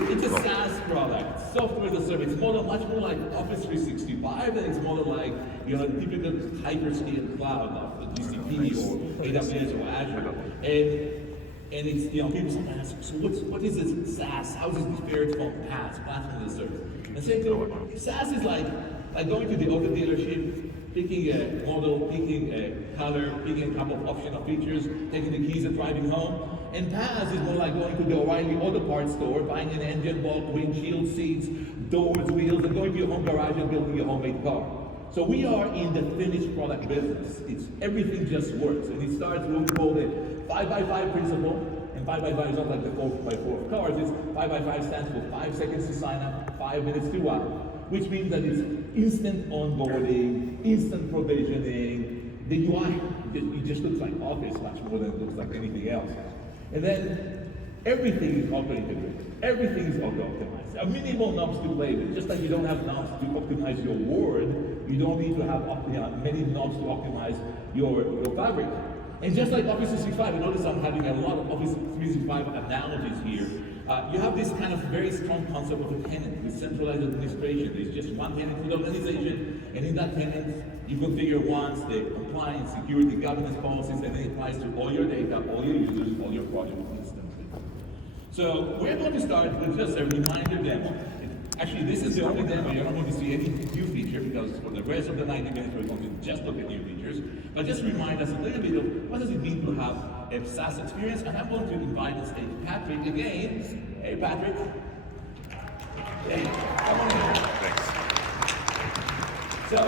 It's a SaaS product, software as a service. It's much more like Office 365, and it's more like typical hyperscale cloud of GCP or AWS or Azure. And it's people sometimes ask, so what is this SaaS? How does this differ from PaaS, platform as a service? And same thing, SaaS is like going to the auto dealership, picking a model, picking a color, picking a couple of optional features, taking the keys and driving home. And PaaS is more like going to the O'Reilly Auto Parts store, buying an engine, bulk, windshield, seats, doors, wheels, and going to your home garage and building your homemade car. So we are in the finished product business. Everything just works. And it starts with what we call the 5x5 principle. And 5x5 is not like the 4x4 of cars. It's 5x5 stands for 5 seconds to sign up, 5 minutes to out. Which means that it's instant onboarding, instant provisioning. The UI, it just looks like Office much more than it looks like anything else. And then everything is auto-integrated. Everything is auto-optimized. A minimal knobs to play with. Just like you don't have knobs to optimize your Word, you don't need to have many knobs to optimize your Fabric. And just like Office 365, I notice I'm having a lot of Office 365 analogies here. You have this kind of very strong concept of a tenant with centralized administration. There's just one tenant for the organization, and in that tenant, you configure once the compliance, security, governance policies, and then it applies to all your data, all your users, all your projects instantly. So we're going to start with just a reminder demo. Actually, this is the only demo. You're not going to see any new feature because for the rest of the 90 minutes, we're going to just look at new features. But just remind us a little bit of what does it mean to have a SaaS experience. And I'm going to invite on stage Patrick again. Hey, Patrick. Hey, come on in. Thanks. So,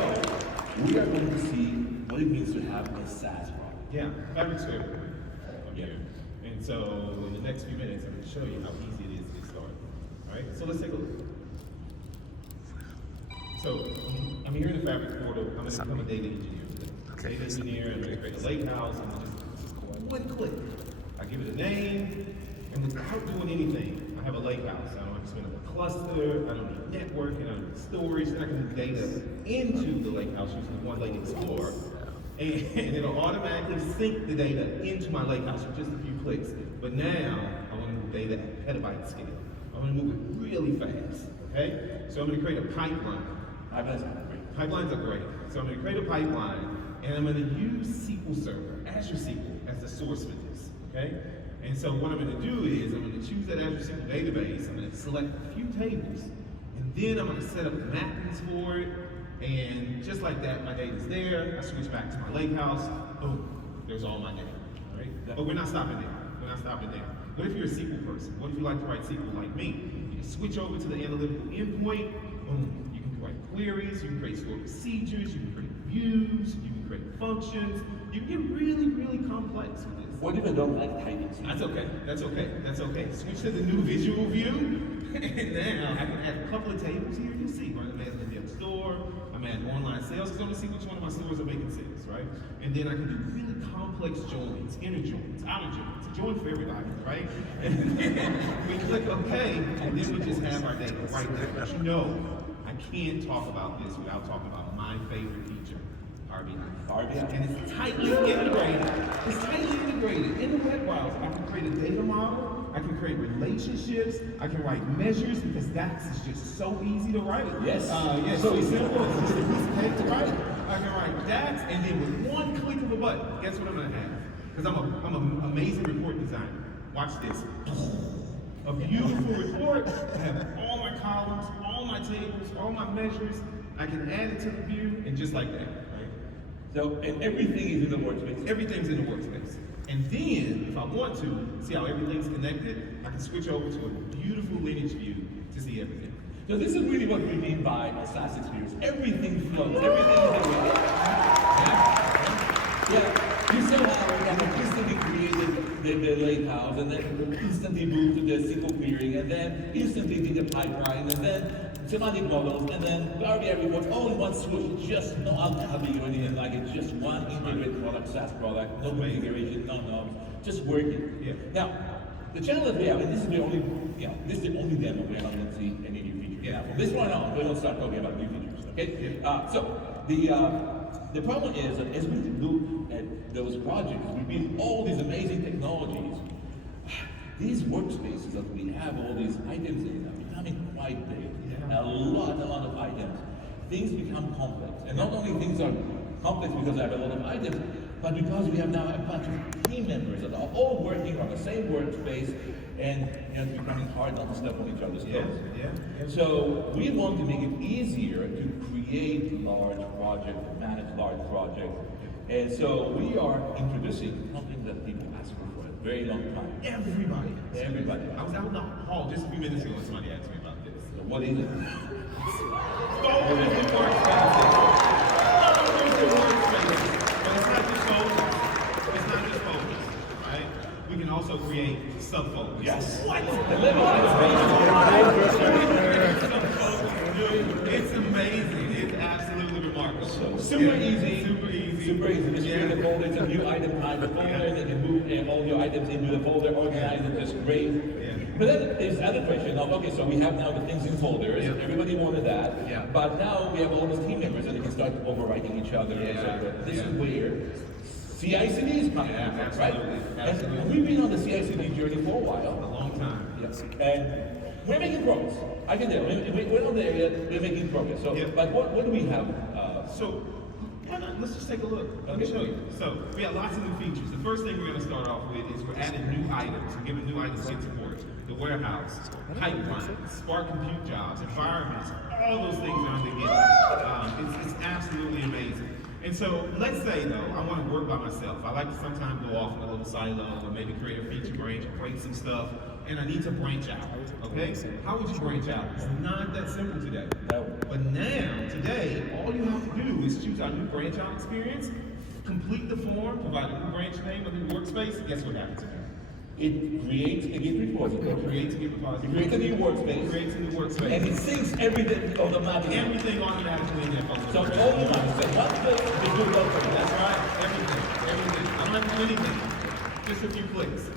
we are going to see what it means to have a SaaS product. Yeah, Fabric's favorite up here. And so, in the next few minutes, I'm going to show you how easy it is to get started. All right, so let's take a look. So, I'm here in the Fabric portal. I'm going to become a data engineer. Okay. Data engineer, I'm going to create a lake house, and just one click. I give it a name, and without doing anything, I have a lake house. I don't have to spin up a cluster, I don't need networking, I don't need storage, I can move data into the lake house using the One Lake Explorer, and it'll automatically sync the data into my lake house with just a few clicks. But now, I want to move data at petabyte scale. I'm going to move it really fast, okay? So I'm going to create a pipeline. Pipelines are great. So I'm going to create a pipeline, and I'm going to use SQL Server, Azure SQL, as the source for this, okay? And so what I'm going to do is I'm going to choose that Azure SQL database, I'm going to select a few tables, and then I'm going to set up mappings for it, and just like that, my data's there. I switch back to my lake house, boom, there's all my data, right? But we're not stopping there. We're not stopping there. What if you're a SQL person? What if you like to write SQL like me? You can switch over to the analytical endpoint, boom. You can write queries, you can create stored procedures, you can create views, you can create functions. You can get really, really complex with this. What if I don't like typing? That's okay, that's okay, that's okay. Switch to the new visual view, and now I can add a couple of tables here. You'll see, right? I'm adding the dev store, I'm adding online sales, because I want to see which one of my stores are making sales, right? And then I can do really complex joins, inner joins, outer joins, a join for everybody, right? And then we click OK, and then we just have our data right there. But you know, I can't talk about this without talking about my favorite feature, RBI. And it's tightly integrated. It's tightly integrated in the web browser. I can create a data model. I can create relationships. I can write measures because DAX is just so easy to write. Yes. Yeah, so simple. It's just a piece of cake to write. I can write DAX, and then with one click of a button, guess what I'm gonna have? Because I'm an amazing report designer. Watch this. A beautiful report. I have all my columns, all my tables, all my measures. I can add it to the view, and just like that. So, and everything is in the workspace? Everything's in the workspace. And then, if I want to, see how everything's connected, I can switch over to a beautiful lineage view to see everything. So this is really what we mean by a SaaS experience. Everything flows, everything is everywhere. Yeah, you saw how I instantly created the lake house, and then instantly moved to the SQL querying, and then instantly did the pipeline, and then semantic models, and then Power BI reports all in one swoosh, just no alphabet or anything like it, just one integrated product, SaaS product, no configuration, no, just working. Yeah. Now, the challenge that we have, and this is the only, this is the only demo we're not going to see any new features. Yeah. From this point on, we're going to start talking about new features, okay? Yeah. So, the problem is that as we look at those projects, we build all these amazing technologies. these workspaces that we have all these items in are becoming quite big. A lot of items. Things become complex. And not only things are complex because I have a lot of items, but because we have now a bunch of team members that are all working on the same workspace, and it's becoming hard not to step on each other's toes. So we want to make it easier to create large projects, manage large projects. And so we are introducing something that people ask for a very long time. Everybody. I was out in the hall just a few minutes ago and somebody asked me about this. So what is it? Folders and workspaces. But it's not just folders. It's not just folders, right? We can also create subfolders. Yes. What? The It's amazing. It's absolutely remarkable. Super easy. Super easy. Just create a folder. It's a new item type folder, and you can move all your items into the folder, organize it just great. But then there's the other question of, okay, so we have now the things in folders. Everybody wanted that. But now we have all these team members, and they can start overwriting each other. This is where CI/CD is coming in, right? And we've been on the CI/CD journey for a while. A long time. Yes. And we're making progress. I can tell. We're not there yet. We're making progress. So, but what do we have? So, let's just take a look. Let me show you. So, we have lots of new features. The first thing we're going to start off with is we're adding new items. We're giving new items get support. The warehouse, pipeline, Spark compute jobs, environments, all those things are under get. It's absolutely amazing. And so, let's say though, I want to work by myself. I like to sometimes go off in a little silo or maybe create a feature branch, break some stuff, and I need to branch out, okay? How would you branch out? It's not that simple today. But now, today, all you have to do is choose our new branch out experience, complete the form, provide a new branch name, a new workspace. Guess what happens? It creates a Git repository. It creates a Git repository. It creates a new workspace. It creates a new workspace. And it syncs everything automatically. Everything automatically in there. So all you have to say, what's the do welcome? That's right. Everything. I don't have to do anything. Just a few clicks.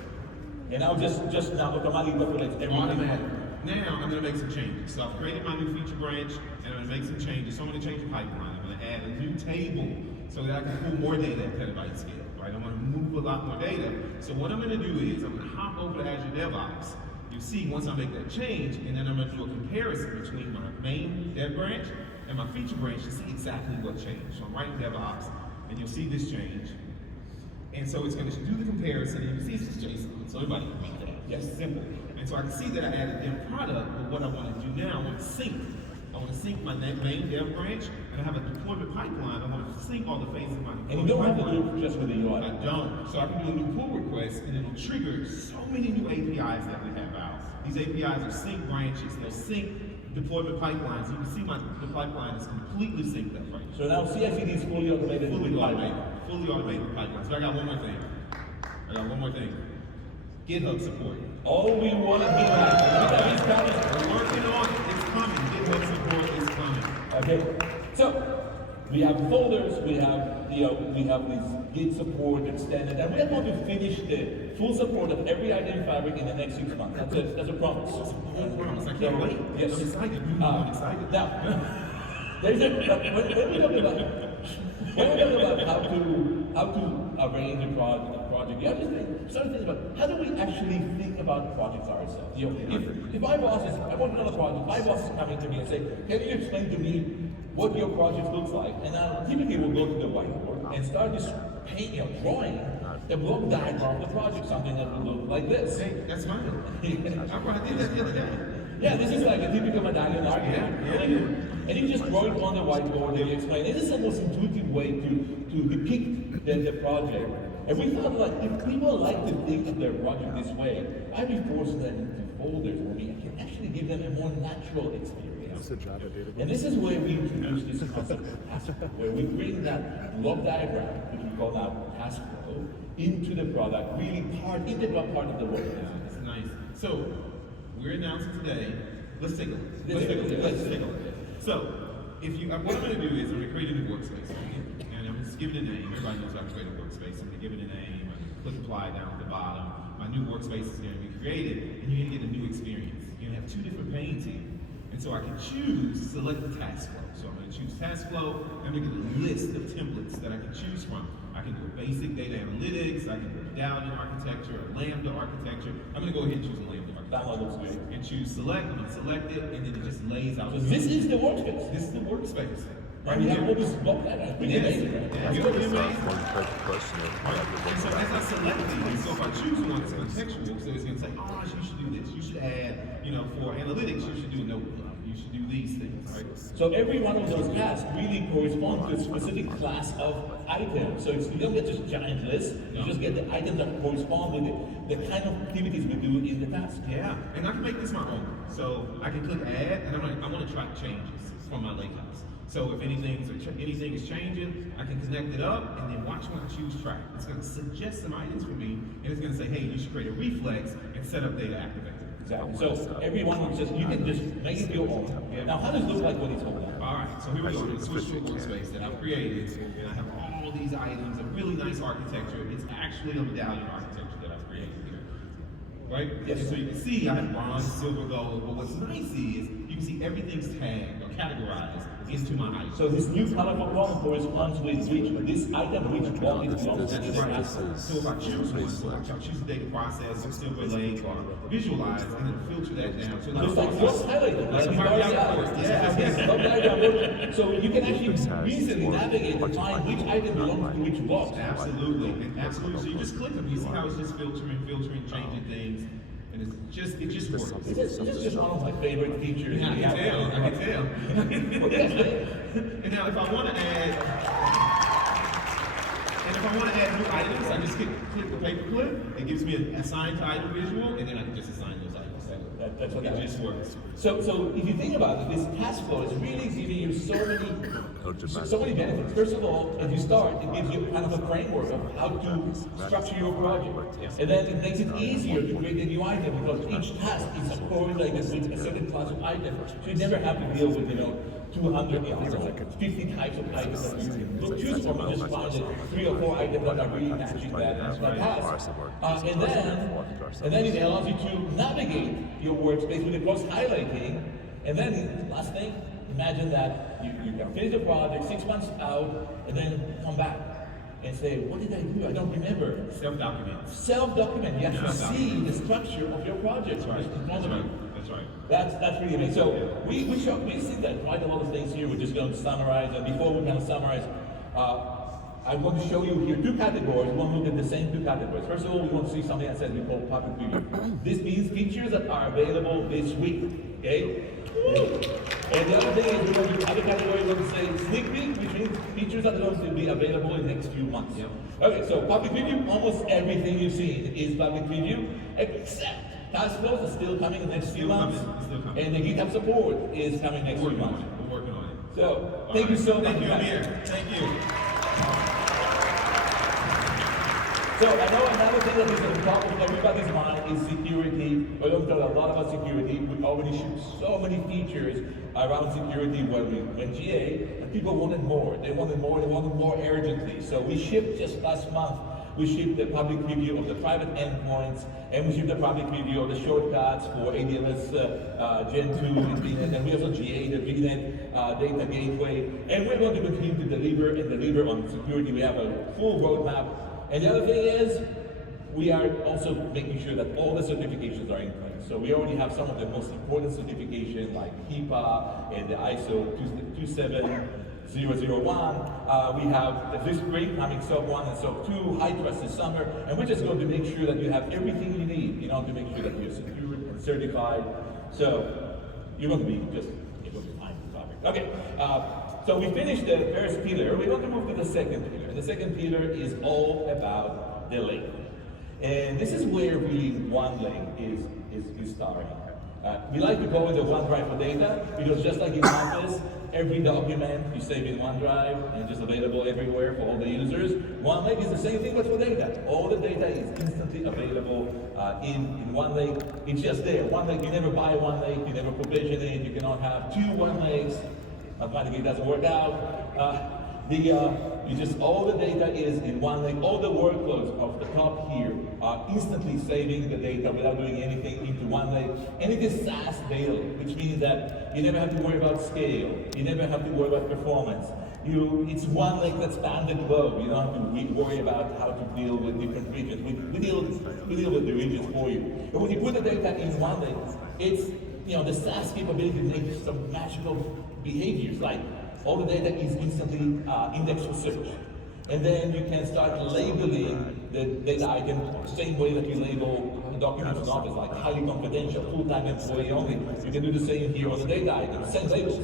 And now just now automatically populates everything. Automatic. Now I'm going to make some changes. So I've created my new feature branch, and I'm going to make some changes. So I'm going to change the pipeline. I'm going to add a new table so that I can pull more data at petabyte scale. Right? I want to move a lot more data. So what I'm going to do is I'm going to hop over to Azure DevOps. You'll see once I make that change, and then I'm going to do a comparison between my main dev branch and my feature branch to see exactly what changed. So I'm writing DevOps, and you'll see this change. And so it's going to do the comparison, and you see it's just JSON, so everybody can read that. Yes, simple. And so I can see that I added their product, but what I want to do now, I want to sync. I want to sync my main dev branch, and I have a deployment pipeline. I want to sync all the phases of my deployment And you don't have to pipeline. do it just with the UI. I don't. So I can do a new pull request, and it'll trigger so many new APIs that we have out. These APIs are sync branches, they're sync deployment pipelines. You can see the pipeline is completely synced up right now. So now CI/CD is fully automated. Fully automated. Fully automated pipeline. So I got one more thing. GitHub support. All we want to do is We're working on it. It's coming. GitHub support is coming. okay. So we have folders, we have this Git support extended, and we are going to finish the full support of every item in Fabric in the next 6 months. That's a promise. Promise. I can't wait. Yes. I'm excited. I'm excited. Now, there's when we talk about how to arrange a project, you have to start thinking about how do we actually think about projects ourselves. If my boss is, I work on a project, my boss is coming to me and say, can you explain to me what your project looks like? And now typically we'll go to the whiteboard and start just drawing a block diagram of the project, something that will look like this. Hey, that's fine. I did that the other day. Yeah, this is like a typical medallion architect. And you just draw it on the whiteboard and you explain. This is the most intuitive way to depict the project. And we thought, like, if people like to think of their project this way, why we force them into folders where we can actually give them a more natural experience. And this is where we introduce this concept of task flow, where we bring that block diagram, which we call now task flow, into the product, really integral part of the work. That's nice. So, we're announcing today, let's take a look. Let's take a look. So, if you, what I'm going to do is I'm going to create a new workspace. And I'm just giving it a name. Everybody knows how to create a workspace. I'm going to give it a name. I'm going to click apply down at the bottom. My new workspace is going to be created, and you're going to get a new experience. You're going to have 2 different panes here. And so I can select the task flow. So I'm going to choose task flow, and I'm going to get a list of templates that I can choose from. I I can do a basic data analytics, I can do medallion architecture, or Lambda architecture. I'm gonna go ahead and choose a Lambda architecture. That one looks good. And choose select, I'm gonna select it, and then it just lays out. So this is the workspace. This is the workspace. And we have all this block data. Pretty amazing, right? Yeah, That's you're the amazing. one type of question that Right. I would And so look as I at. select these, so if I choose one that's contextual, so it's going to say, oh, you should do this. You should add, for analytics, you should do a notebook. You should do these things, right? So every one of those tasks really corresponds to a specific class of items. So you don't get just giant lists, you just get the items that correspond with the kind of activities we do in the task. Yeah, and I can make this my own. So I can click add, and I want to track changes from my lakehouse. So if anything is changing, I can connect it up and then watch when I choose track. It's going to suggest some items for me, and it's going to say, hey, you should create a reflex and set up data activator. Exactly. So everyone you can just make it your own. Yeah. Now, how does it look like when it's all done? All right, so here we go. I'm going to switch to a workspace that I've created, and I have all these items, a really nice architecture. It's actually a medallion architecture that I've created here. Right? Yes. And so you can see I have bronze, silver, gold, but what's nice is you can see everything's tagged or categorized into my item. So this new colorful column corresponds with this item, which block it belongs to. This Right. is So if I choose one, so I choose the data process, or silver lake, or visualize, and then filter that down. So Just like what's highlighted, like Like we my already report. have. Yes, yes. Block diagram work. So you can actually easily navigate and find which item belongs to which block. Absolutely, and absolutely. So you just click them. You see how it's just filtering, changing things, and it just works. This is just one of my favorite features. I can tell. I can tell. Okay. And now, if I want to add, new items, I just click the paperclip. It gives me an assigned to item visual, and then I can just assign those items. That's what It that just is. works. So if you think about it, this task flow is really giving you so many benefits. First of all, as you start, it gives you kind of a framework of how to structure your project. And then it makes it easier to create a new item because each task is correlated with a certain class of item. So you never have to deal with, 200, 50 types of items that you can choose from. You just find 3 or 4 items that are really matching that task. And then it allows you to navigate your workspace with the cross highlighting. And then, last thing, imagine that you can finish the project 6 months out and then come back and say, what did I do? I don't remember. Self-document. Self-document. You actually see the structure of your project. That's right. Just in front That's of you. right. That's right. That's really amazing. So we see that quite a lot of things here. We're just going to summarize, and before we kind of summarize, I'm going to show you here 2 categories. We want to look at the same 2 categories. First of all, we want to see something I said we call public preview. This means features that are available this week. Okay? And the other thing is we're going to do other category. We're going to say sneak peek, which means features that are going to be available in the next few months. Yep. Okay, so public preview, almost everything you've seen is public preview, except task flows are still coming in the next few months. It's still coming. And the GitHub support is coming next We're few working on months. it. We're working on it. So, thank you so much. Thank you, Amir. Thank you. So I know another thing that is at the top of everybody's mind is security. We don't talk a lot about security. We already shipped so many features around security when we went GA, and people wanted more. They wanted more urgently. So we shipped just last month. We shipped the public preview of the private endpoints, and we shipped the public preview of the shortcuts for ADLS Gen 2 and VNet, and we also GA the VNet data gateway. And we're going to continue to deliver on security. We have a full roadmap. And the other thing is, we are also making sure that all the certifications are in place. So we already have some of the most important certifications like HIPAA and the ISO 27001. We have this spring coming SOC 1 and SOC 2, high trust this summer, and we're just going to make sure that you have everything you need, to make sure that you're secured and certified. So you're going to be just able to find the topic. Okay. So we finished the first pillar. We want to move to the second pillar. And the second pillar is all about the lake. And this is where really OneLake is starting. We like to call it the OneDrive for data because just like in Office, every document you save in OneDrive and just available everywhere for all the users. OneLake is the same thing but for data. All the data is instantly available in OneLake. It's just there. OneLake, you never buy OneLake, you never provision it, you cannot have 2 OneLakes. Mathematically it doesn't work out. All the data is in OneLake. All the workloads of the top here are instantly saving the data without doing anything into OneLake. And it is SaaS data, which means that you never have to worry about scale. You never have to worry about performance. it's one lake that spans the globe. You don't have to worry about how to deal with different regions. We deal with the regions for you. And when you put the data in one lake, it's the SaaS capability makes some magical behaviors, like all the data is instantly indexed for search. And then you can start labeling the data item the same way that you label documents in Office, like highly confidential, full-time employee only. You can do the same here on the data item, same labels.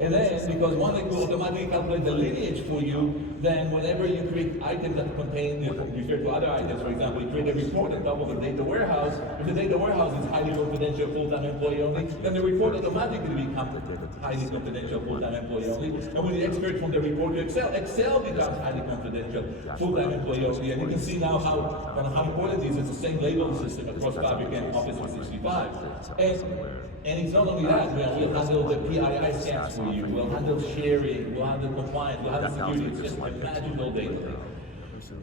And then, because one link will automatically calculate the lineage for you, then whenever you create items that contain, refer to other items, for example, you create a report on top of the data warehouse. If the data warehouse is highly confidential, full-time employee only, then the report automatically becomes highly confidential, full-time employee only. And when you export from the report to Excel becomes highly confidential, full-time employee only. And you can see now how important it is. It's the same labeling system across Fabric and Office 365. And it's not only that, we'll handle the PII scans for you, we'll handle sharing, we'll handle compliance, we'll handle security. It's just a magical data lake.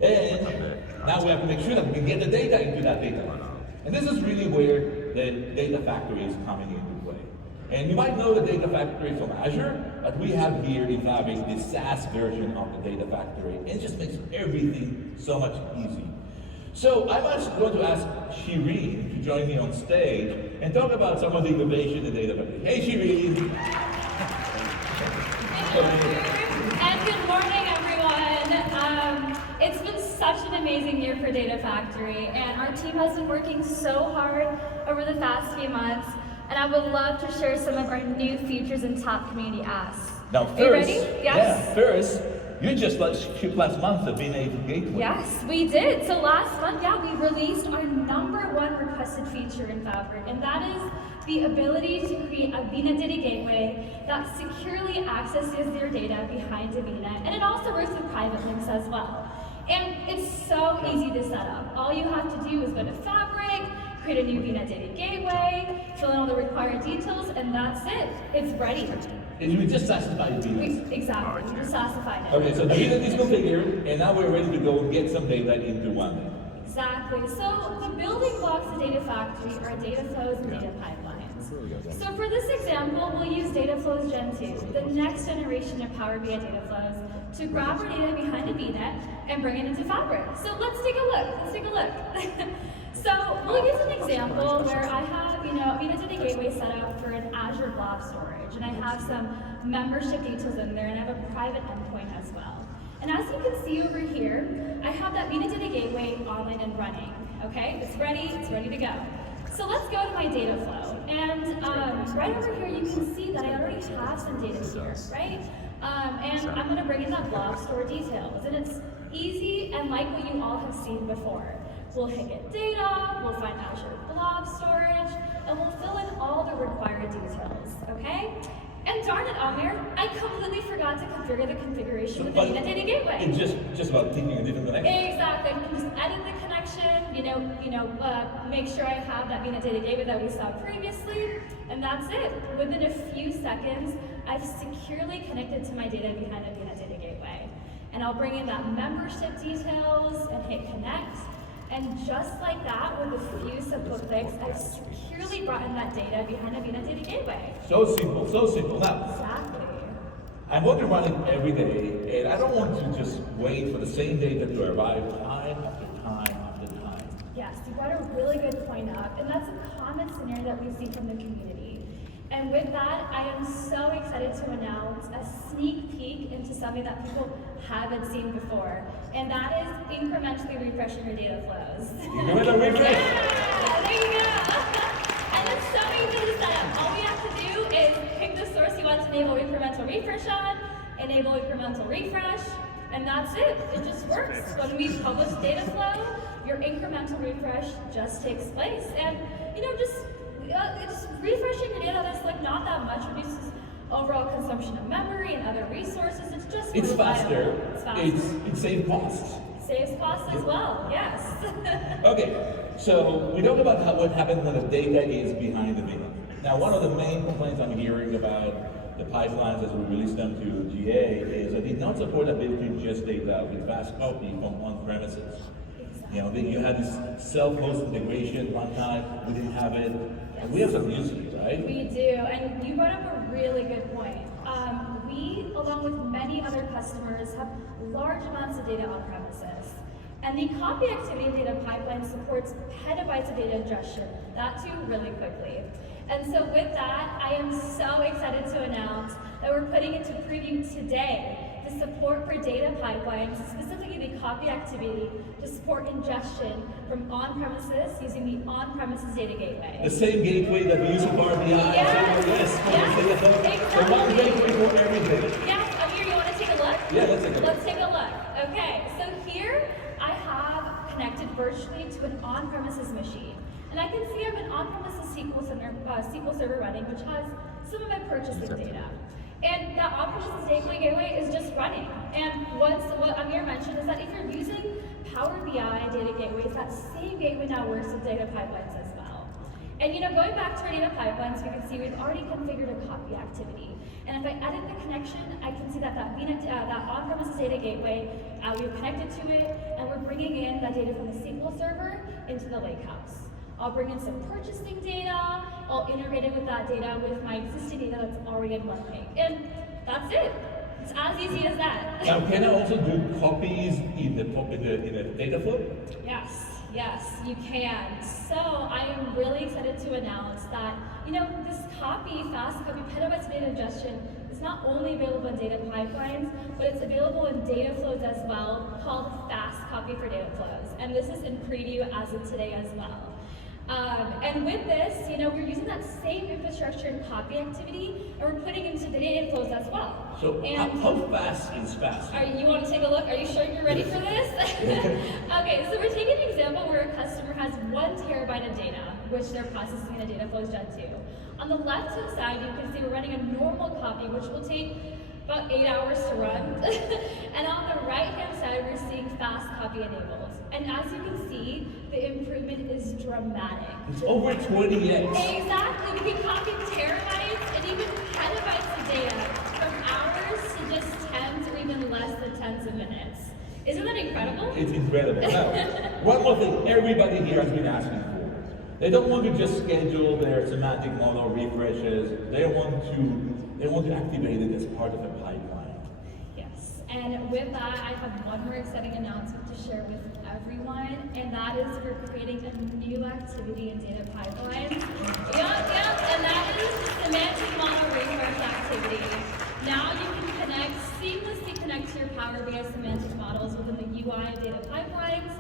And now we have to make sure that we can get the data into that data lake. And this is really where the data factory is coming into play. And you might know the data factory from Azure, but we have here in Fabric the SaaS version of the data factory. And it just makes everything so much easier. So I'm going to ask Shireen to join me on stage and talk about some of the innovation in data factory. Hey, Shireen. And good morning, everyone. It's been such an amazing year for Data Factory, and our team has been working so hard over the past few months, and I would love to share some of our new features and top community asks. Now first, are you ready? Yes. Yeah, first, you just shipped last month the VNA Gateway. Yes, we did. So last month, we released our #1 requested feature in Fabric, and that is the ability to create a VNA data gateway that securely accesses your data behind a VNA, and it also works with private links as well. And it's so easy to set up. All you have to do is go to Fabric, create a new VNA data gateway, fill in all the required details, and that's it. It's ready. And we just satisfied the VNA. Exactly, we just satisfied it. Okay, so the VNA is configured, and now we're ready to go and get some data into one. Exactly. So the building blocks of Data Factory are data flows and data pipelines. So for this example, we'll use data flows Gen 2, the next generation of Power BI data flows, to grab our data behind a VNet and bring it into Fabric. So let's take a look. So we'll use an example where I have, a VNet data gateway set up for an Azure blob storage, and I have some membership details in there, and I have a private endpoint as well. And as you can see over here, I have that VNet data gateway online and running. Okay, it's ready to go. So let's go to my data flow, and right over here you can see that I already have some data here, right? And I'm going to bring in that blob store details, and it's easy and like what you all have seen before. We'll hit get data, we'll find Azure blob storage, and we'll fill in all the required details, okay? And darn it, Amir, I completely forgot to configure the configuration of the VNet data gateway. It's just about picking a different connection. Exactly. I can just edit the connection, make sure I have that VNet data gateway that we saw previously, and that's it. Within a few seconds, I've securely connected to my data behind the VNet data gateway. And I'll bring in that membership details and hit connect. And just like that, with a few simple clicks, I've securely brought in that data behind a VNet data gateway. So simple. Now, Exactly. I'm going to run it every day, and I don't want to just wait for the same data to arrive time after time after time. Yes, you brought a really good point up, and that's a common scenario that we see from the community. And with that, I am so excited to announce a sneak peek into something that people haven't seen before, and that is incrementally refreshing your data flows. Incremental refresh. Yeah, there you go. And it's so easy to set up. All we have to do is pick the source you want to enable incremental refresh on, enable incremental refresh, and that's it. It just works. When we publish data flow, your incremental refresh just takes place, and just refreshing your data, there's not that much, reduces overall consumption of memory and other resources. It's faster. It saves costs. Saves costs as well, yes. Okay, so we talked about what happens when the data is behind the VNet. Now, one of the main complaints I'm hearing about the pipelines as we release them to GA is that they don't support the ability to ingest data with fast copy from on-premises. You had this self-host integration runtime, we didn't have it. And we have some use of it, right? We do, and you brought up a really good point. we, along with many other customers, have large amounts of data on premises. And the copy activity data pipeline supports petabytes of data ingestion, that too really quickly. And so with that, I am so excited to announce that we're putting into preview today the support for data pipelines, specifically the copy activity, to support ingestion from on-premises using the on-premises data gateway. The same gateway that we use for Power BI. Yes, The one gateway for everything. Yes, Amir, you want to take a look? Yeah, let's take a look. Let's take a look. Okay, so here I have connected virtually to an on-premises machine. And I can see I have an on-premises SQL server running, which has some of my purchasing data. And that on-premises gateway is just running. And what Amir mentioned is that if you're using Power BI data gateways, that same gateway now works with data pipelines as well. And going back to our data pipelines, we can see we've already configured a copy activity. And if I edit the connection, I can see that that on-premises data gateway, we've connected to it, and we're bringing in that data from the SQL server into the lakehouse. I'll bring in some purchasing data, I'll integrate it with that data with my existing data that's already in OneLake. And that's it. It's as easy as that. Now, can I also do copies in the data flow? Yes, you can. So I am really excited to announce that, this fast copy, petabytes of data ingestion is not only available in data pipelines, but it's available in data flows as well, called fast copy for data flows. And this is in preview as of today as well. And with this, we're using that same infrastructure and copy activity, and we're putting into the data flows as well. So how fast is fast? You want to take a look? Are you sure you're ready for this? Okay, so we're taking an example where a customer has 1 terabyte of data, which they're processing in a data flows Gen 2. On the left-hand side, you can see we're running a normal copy, which will take about 8 hours to run. And on the right-hand side, we're seeing fast copy enabled. And as you can see, the improvement is dramatic. It's over 20x. Exactly. We can copy terabytes and even petabytes of data from hours to just tens or even less than tens of minutes. Isn't that incredible? It's incredible. Now, one more thing everybody here has been asking for. They don't want to just schedule their semantic model refreshes. They want to activate it as part of a pipeline. Yes. And with that, I have one more exciting announcement to share with everyone, and that is we're creating a new activity in data pipelines. And that is the semantic model refresh activity. Now you can seamlessly connect to your Power BI semantic models within the UI of data pipelines.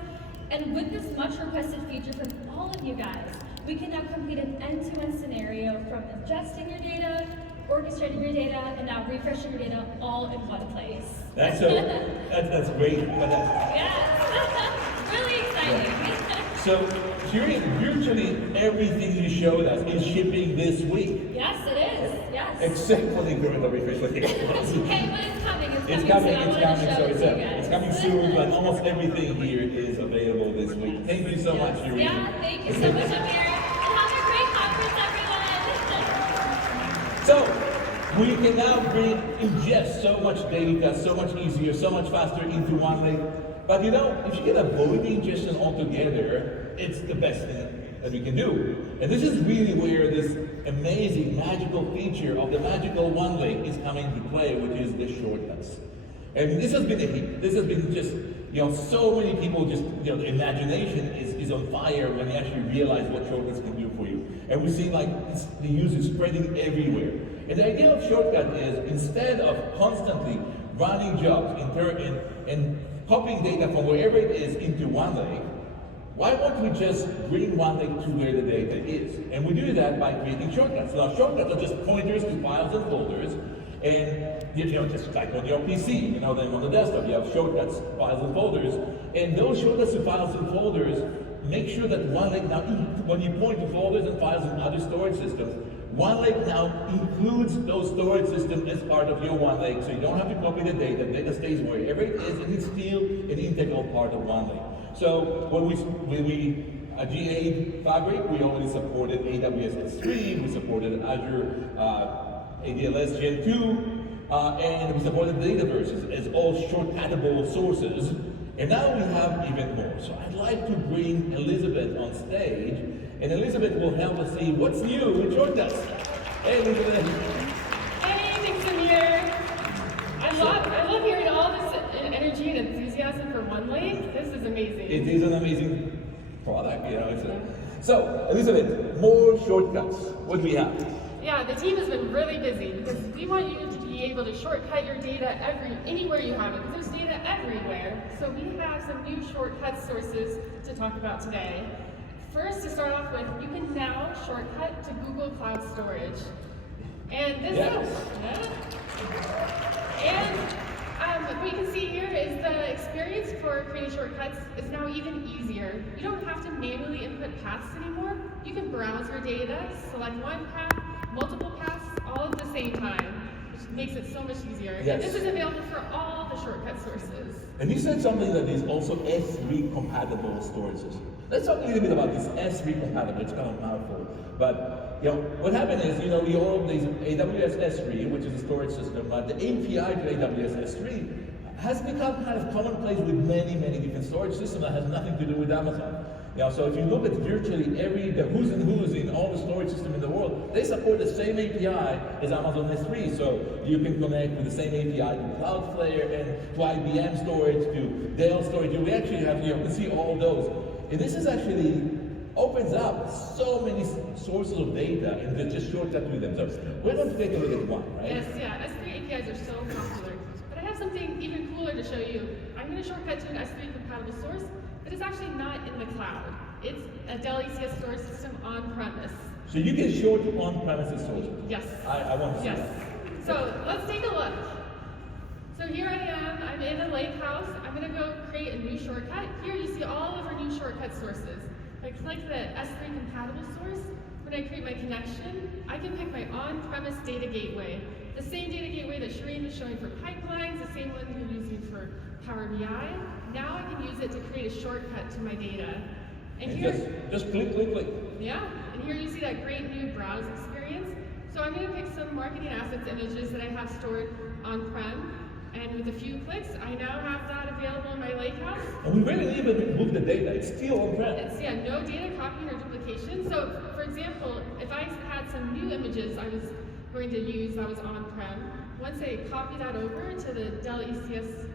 And with this much requested feature from all of you guys, we can now complete an end-to-end scenario from ingesting your data, orchestrating your data, and now refreshing your data all in one place. That's great. Yes, really exciting. So virtually everything you showed us is shipping this week. Yes, it is. Yes. Except for the incremental refresh. Okay, but it's coming. It's coming soon, but almost everything here is available this week. Thank you so much, Yuri. Yeah, thank you so much, Amir. And have a great conference, everyone. So, we can now ingest so much data, so much easier, so much faster into OneLake. But if you can avoid the ingestion altogether, it's the best thing that we can do. And this is really where this amazing, magical feature of the magical OneLake is coming to play, which is the shortcuts. And this has been a hit. This has been just, so many people just, the imagination is on fire when they actually realize what shortcuts can do for you. And we see the usage spreading everywhere. And the idea of shortcut is instead of constantly running jobs and copying data from wherever it is into OneLake, why won't we just bring OneLake to where the data is? And we do that by creating shortcuts. Now, shortcuts are just pointers to files and folders, and just like on your PC, then on the desktop, you have shortcuts, files and folders, and those shortcuts to files and folders make sure that OneLake now, when you point to folders and files and other storage systems, OneLake now includes those storage systems as part of your OneLake, so you don't have to copy the data. The data stays wherever it is, and it's still an integral part of OneLake. So when we GA'd Fabric, we already supported AWS S3, we supported Azure ADLS Gen 2, and we supported Dataverses as all shortcuttable sources. And now we have even more. So I'd like to bring Elizabeth on stage, and Elizabeth will help us see what's new with shortcuts. Hey, Elizabeth. Hey, thanks, Amir. I love hearing all this energy and enthusiasm for OneLake. This is amazing. It is an amazing product, you know. So, Elizabeth, more shortcuts. What do we have? Yeah, the team has been really busy because we want you to be able to shortcut your data anywhere you have it, because there's data everywhere. So we have some new shortcut sources to talk about today. First, to start off with, you can now shortcut to Google Cloud Storage. And this what you can see here is the experience for creating shortcuts is now even easier. You don't have to manually input paths anymore. You can browse your data, select one path, multiple paths, all at the same time, which makes it so much easier. Yes. And this is available for all the shortcut sources. And you said something that is also S3 compatible storage system. Let's talk a little bit about this S3 compatible. It's kind of mouthful. But what happened is, we all have these AWS S3, which is a storage system, but the API to AWS S3 has become kind of commonplace with many, many different storage systems that has nothing to do with Amazon. So if you look at virtually the who's and who's in all the storage systems in the world, they support the same API as Amazon S3. So you can connect with the same API to Cloudflare and to IBM storage, to Dell storage. We actually have, you can see all those. And this is actually opens up so many sources of data and then just shortcut with them. So we're going to take a look at one, right? Yes, yeah, S3 APIs are so popular. But I have something even cooler to show you. I'm going to shortcut to an S3 compatible source that is actually not in the cloud. It's a Dell ECS storage system on-premise. So you can short on-premises storage? Yes. I want to see that. So let's take a look. So here I am, I'm in a lake house. I'm going to go create a new shortcut. Here you see all of our new shortcut sources. If I click the S3 compatible source, when I create my connection, I can pick my on-premise data gateway. The same data gateway that Shireen was showing for pipelines, the same one you're using for Power BI. Now I can use it to create a shortcut to my data. And here, just click. yeah, and here you see that great new browse experience. So I'm going to pick some marketing assets images that I have stored on-prem. And with a few clicks, I now have that available in my lakehouse. And we really need to move the data. It's still on-prem. It's, no data copying or duplication. So, for example, if I had some new images I was going to use that was on-prem, once I copy that over to the Dell ECS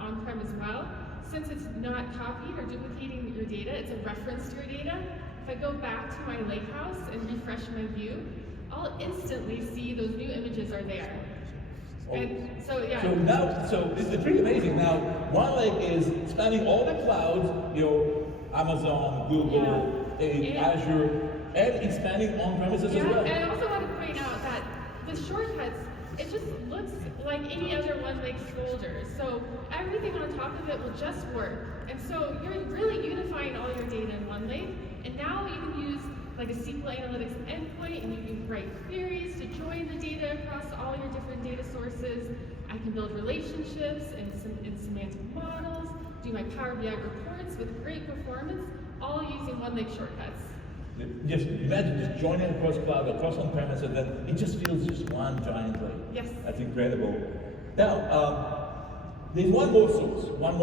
on-prem as well, since it's not copying or duplicating your data, it's a reference to your data. If I go back to my lakehouse and refresh my view, I'll instantly see those new images are there. And so So it's pretty amazing. Now, OneLake is spanning all the clouds, Amazon, Google, Azure, and it's spanning on-premises as well. And I also want to point out that the shortcuts, it just looks like any other OneLake folder. So everything on top of it will just work. And so you're really unifying all your data in OneLake. And now you can use like a SQL Analytics endpoint, and you can write queries to join the data across all your different data sources. I can build relationships and semantic models, do my Power BI reports with great performance, all using OneLake shortcuts. Just imagine just joining across cloud, across on-premise, and then it just feels just one giant lake. Yes. That's incredible. Now, there's one more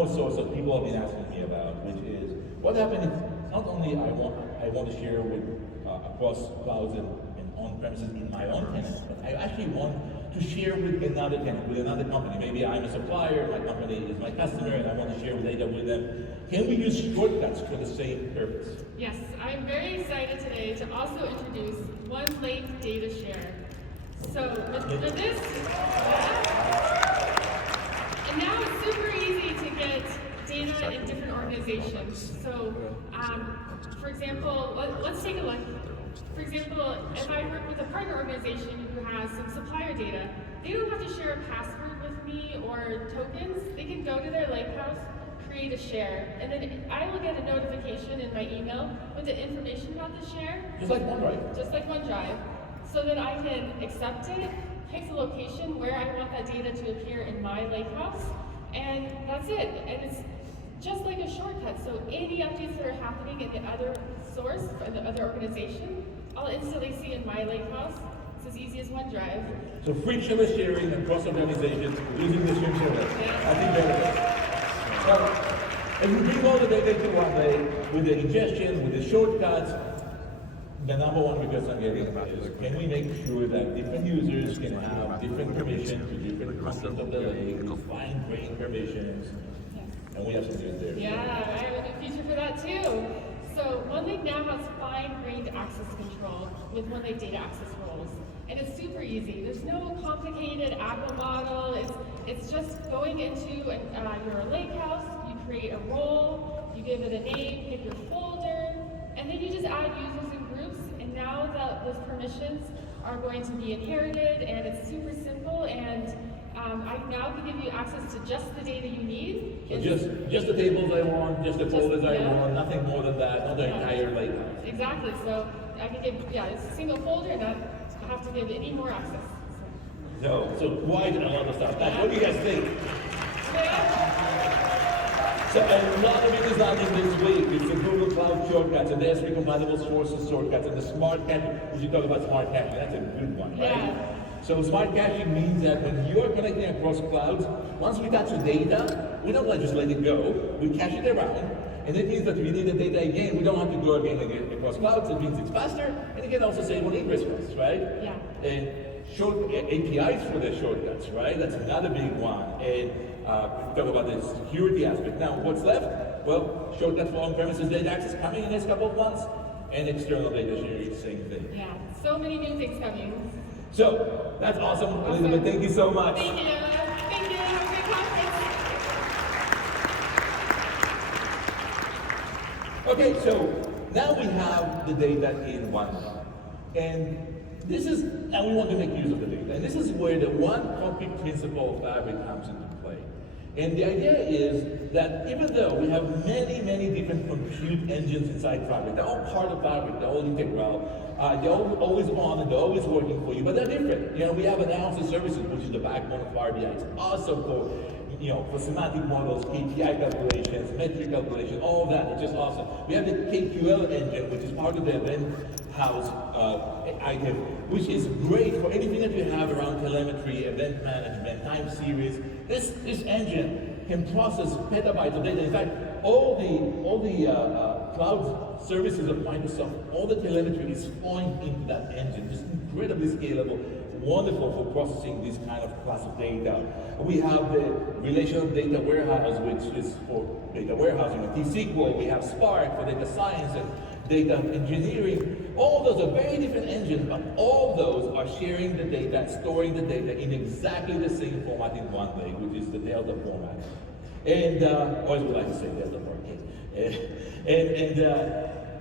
source that people have been asking me about, which is what happened if not only I want to share with across clouds and on-premises in my own tenants, but I actually want to share with another tenant, with another company. Maybe I'm a supplier, my company is my customer, and I want to share data with them. Can we use shortcuts for the same purpose? Yes, I'm very excited today to also introduce OneLake Data Share. So for this, and now it's super easy to get data in different organizations. So for example, let's take a look. For example, if I work with a partner organization who has some supplier data, they don't have to share a password with me or tokens. They can go to their lakehouse, create a share, and then I will get a notification in my email with the information about the share. Just like OneDrive. Just like OneDrive. So that I can accept it, pick the location where I want that data to appear in my lakehouse, and that's it. And it's just like a shortcut. So any updates that are happening in the other source, in the other organization, I'll instantly see in my lakehouse. It's as easy as OneDrive. So frictionless sharing across organizations using the same service. I think that's so if we bring all the data to OneLake with the ingestion, with the shortcuts, the number one request I'm getting is, can we make sure that different users can have different permissions to different content of the lake, fine-grained permissions, and we have some news there. Yeah, I have a new feature for that too. So OneLake now has fine-grained access control with OneLake data access roles. And it's super easy. There's no complicated Apple model. It's just going into your lake house, you create a role, you give it a name, pick your folder, and then you just add users and groups, and now those permissions are going to be inherited, and it's super simple, and I now can give you access to just the data you need. So just the tables I want, just the folders I want, nothing more than that, not the entire lake house. Exactly, so I can give, it's a single folder, and I don't have to give any more access. So quite a lot of stuff. That's what do you guys think? So a lot of it is added this week. It's the Google Cloud shortcuts and the S3 compatible sources shortcuts and the smart caching. We should talk about smart caching. That's a good one, right? Yeah. So smart caching means that when you are connecting across clouds, once we touch the data, we don't just let it go. We cache it around. And it means that if you need the data again, we don't have to go again across clouds. It means it's faster, and you can also save on ingress costs, right? Yeah. And short APIs for the shortcuts, right? That's another big one. And we talk about the security aspect. Now, what's left? Well, shortcuts for on-premises data access coming in the next couple of months, and external data sharing, same thing. Yeah, so many new things coming. So that's awesome, Elizabeth. Thank you so much. Thank you. Thank you. Have a great conference. Okay, so now we have the data in one spot. And we want to make use of the data. And this is where the one copy principle of Fabric comes into play. And the idea is that even though we have many, many different compute engines inside Fabric, they're all part of Fabric, they're all integral, they're always on and they're always working for you, but they're different. We have analysis services, which is the backbone of Power BI. It's awesome for semantic models, KPI calculations, metric calculation, all of that. It's just awesome. We have the KQL engine, which is part of the event house item, which is great for anything that you have around telemetry, event management, time series. This engine can process petabytes of data. In fact, all the cloud services of Microsoft, all the telemetry is flowing into that engine. Just incredibly scalable, wonderful for processing this kind of class of data. We have the relational data warehouse, which is for data warehousing with T-SQL. We have Spark for data science and data engineering. All those are very different engines, but all those are sharing the data, storing the data in exactly the same format in OneLake, which is the Delta format. And always would like to say Delta for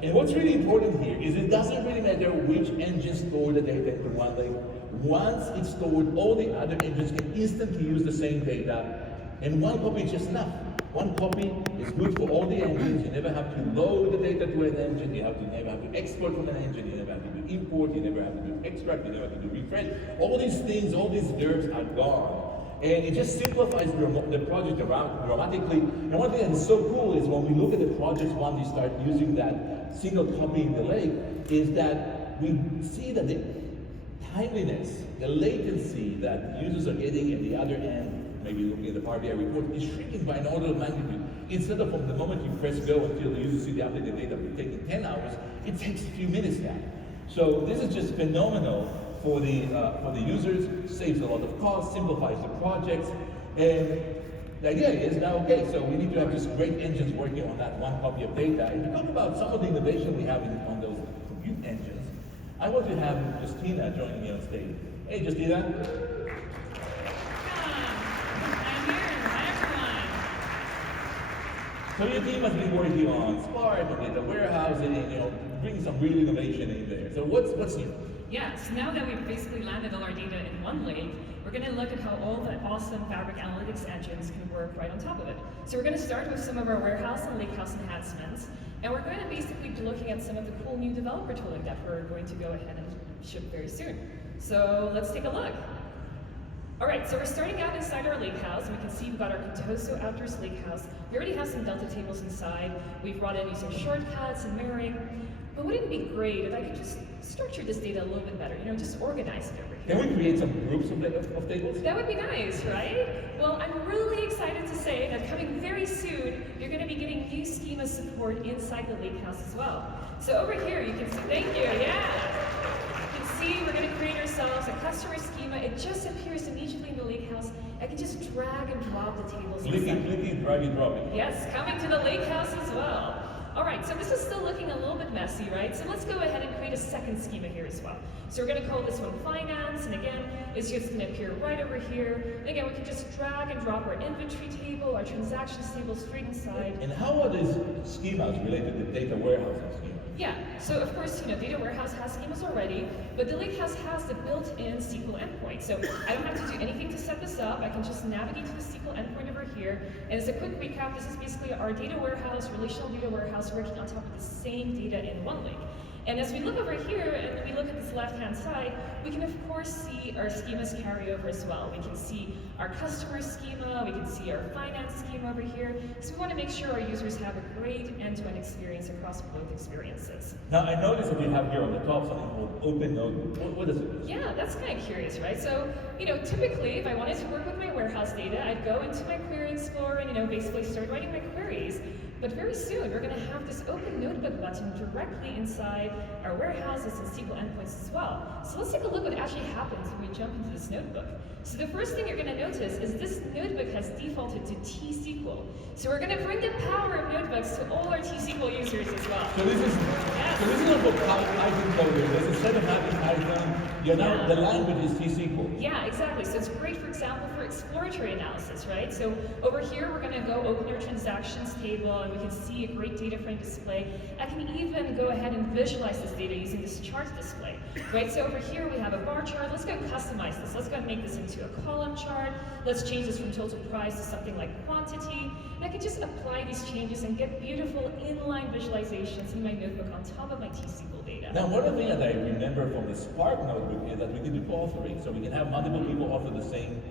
and what's really important here is it doesn't really matter which engine store the data into OneLake. Once it's stored, all the other engines can instantly use the same data, and one copy is just enough. One copy is good for all the engines. You never have to load the data to an engine. You never have to export from an engine. You never have to do import. You never have to do extract. You never have to do refresh. All these things, all these verbs are gone. And it just simplifies the project dramatically. And one thing that's so cool is when we look at the projects once you start using that single copy in the lake, is that we see that the timeliness, the latency that users are getting at the other end, maybe looking at the Power BI report, is shrinking by an order of magnitude. Instead of from the moment you press go until the user see the updated data taking 10 hours, it takes a few minutes now. So this is just phenomenal for the users, saves a lot of cost, simplifies the projects, and the idea is now, okay, so we need to have just great engines working on that one copy of data. And to talk about some of the innovation we have on those compute engines, I want to have Justina joining me on stage. Hey, Justina. So your team has been working on Spark and data warehousing, and bringing some real innovation in there. So what's new? Yeah, so now that we've basically landed all our data in OneLake, we're going to look at how all the awesome Fabric Analytics engines can work right on top of it. So we're going to start with some of our warehouse and lakehouse enhancements, and we're going to basically be looking at some of the cool new developer tooling that we're going to go ahead and ship very soon. So let's take a look. All right, so we're starting out inside our lakehouse, and we can see we've got our Contoso Outdoors Lakehouse. We already have some Delta tables inside. We've brought in using shortcuts and mirroring. But wouldn't it be great if I could just structure this data a little bit better, just organize it over here. Can we create some groups of tables? That would be nice, right? Well, I'm really excited to say that coming very soon, you're going to be getting new schema support inside the Lakehouse as well. So over here, you can see, thank you, yeah. You can see we're going to create ourselves a customer schema. It just appears immediately in the Lakehouse. I can just drag and drop the tables. Clicking, dragging, dropping. Yes, coming to the Lakehouse as well. All right, so this is still looking a little bit messy, right? So let's go ahead and create a second schema here as well. So we're going to call this one finance, and again, it's just going to appear right over here. And again, we can just drag and drop our inventory table, our transactions table straight inside. And how are these schemas related to data warehousing schema? Yeah, so of course, Data Warehouse has schemas already, but the Lakehouse has the built-in SQL endpoint. So I don't have to do anything to set this up. I can just navigate to the SQL endpoint over here. And as a quick recap, this is basically our data warehouse, relational data warehouse, working on top of the same data in one lake. And as we look over here and we look at this left-hand side, we can of course see our schemas carry over as well. We can see our customer schema, we can see our finance schema over here. So we want to make sure our users have a great end-to-end experience across both experiences. Now I noticed that we have here on the top something called Open Notebook. What is it? Yeah, that's kind of curious, right? So, typically if I wanted to work with my warehouse data, I'd go into my Query Explorer and, basically start writing my queries. But very soon, we're going to have this Open Notebook button directly inside our warehouses and SQL endpoints as well. So let's take a look what actually happens when we jump into this notebook. So the first thing you're going to notice is this notebook has defaulted to T-SQL. So we're going to bring the power of notebooks to all our T-SQL users as well. So this is not for Python coders. Instead of having Python, the language is T-SQL. Yeah, exactly. So it's great, for example, for exploratory analysis, right? So over here, we're going to go open your transactions table, and we can see a great data frame display. I can even go ahead and visualize this data using this chart display, right? So over here, we have a bar chart. Let's go customize this. Let's go make this into a column chart. Let's change this from total price to something like quantity. And I can just apply these changes and get beautiful inline visualizations in my notebook on top of my T-SQL data. Now, one of the things that I remember from the Spark notebook is that we can do authoring, so we can have multiple people author the same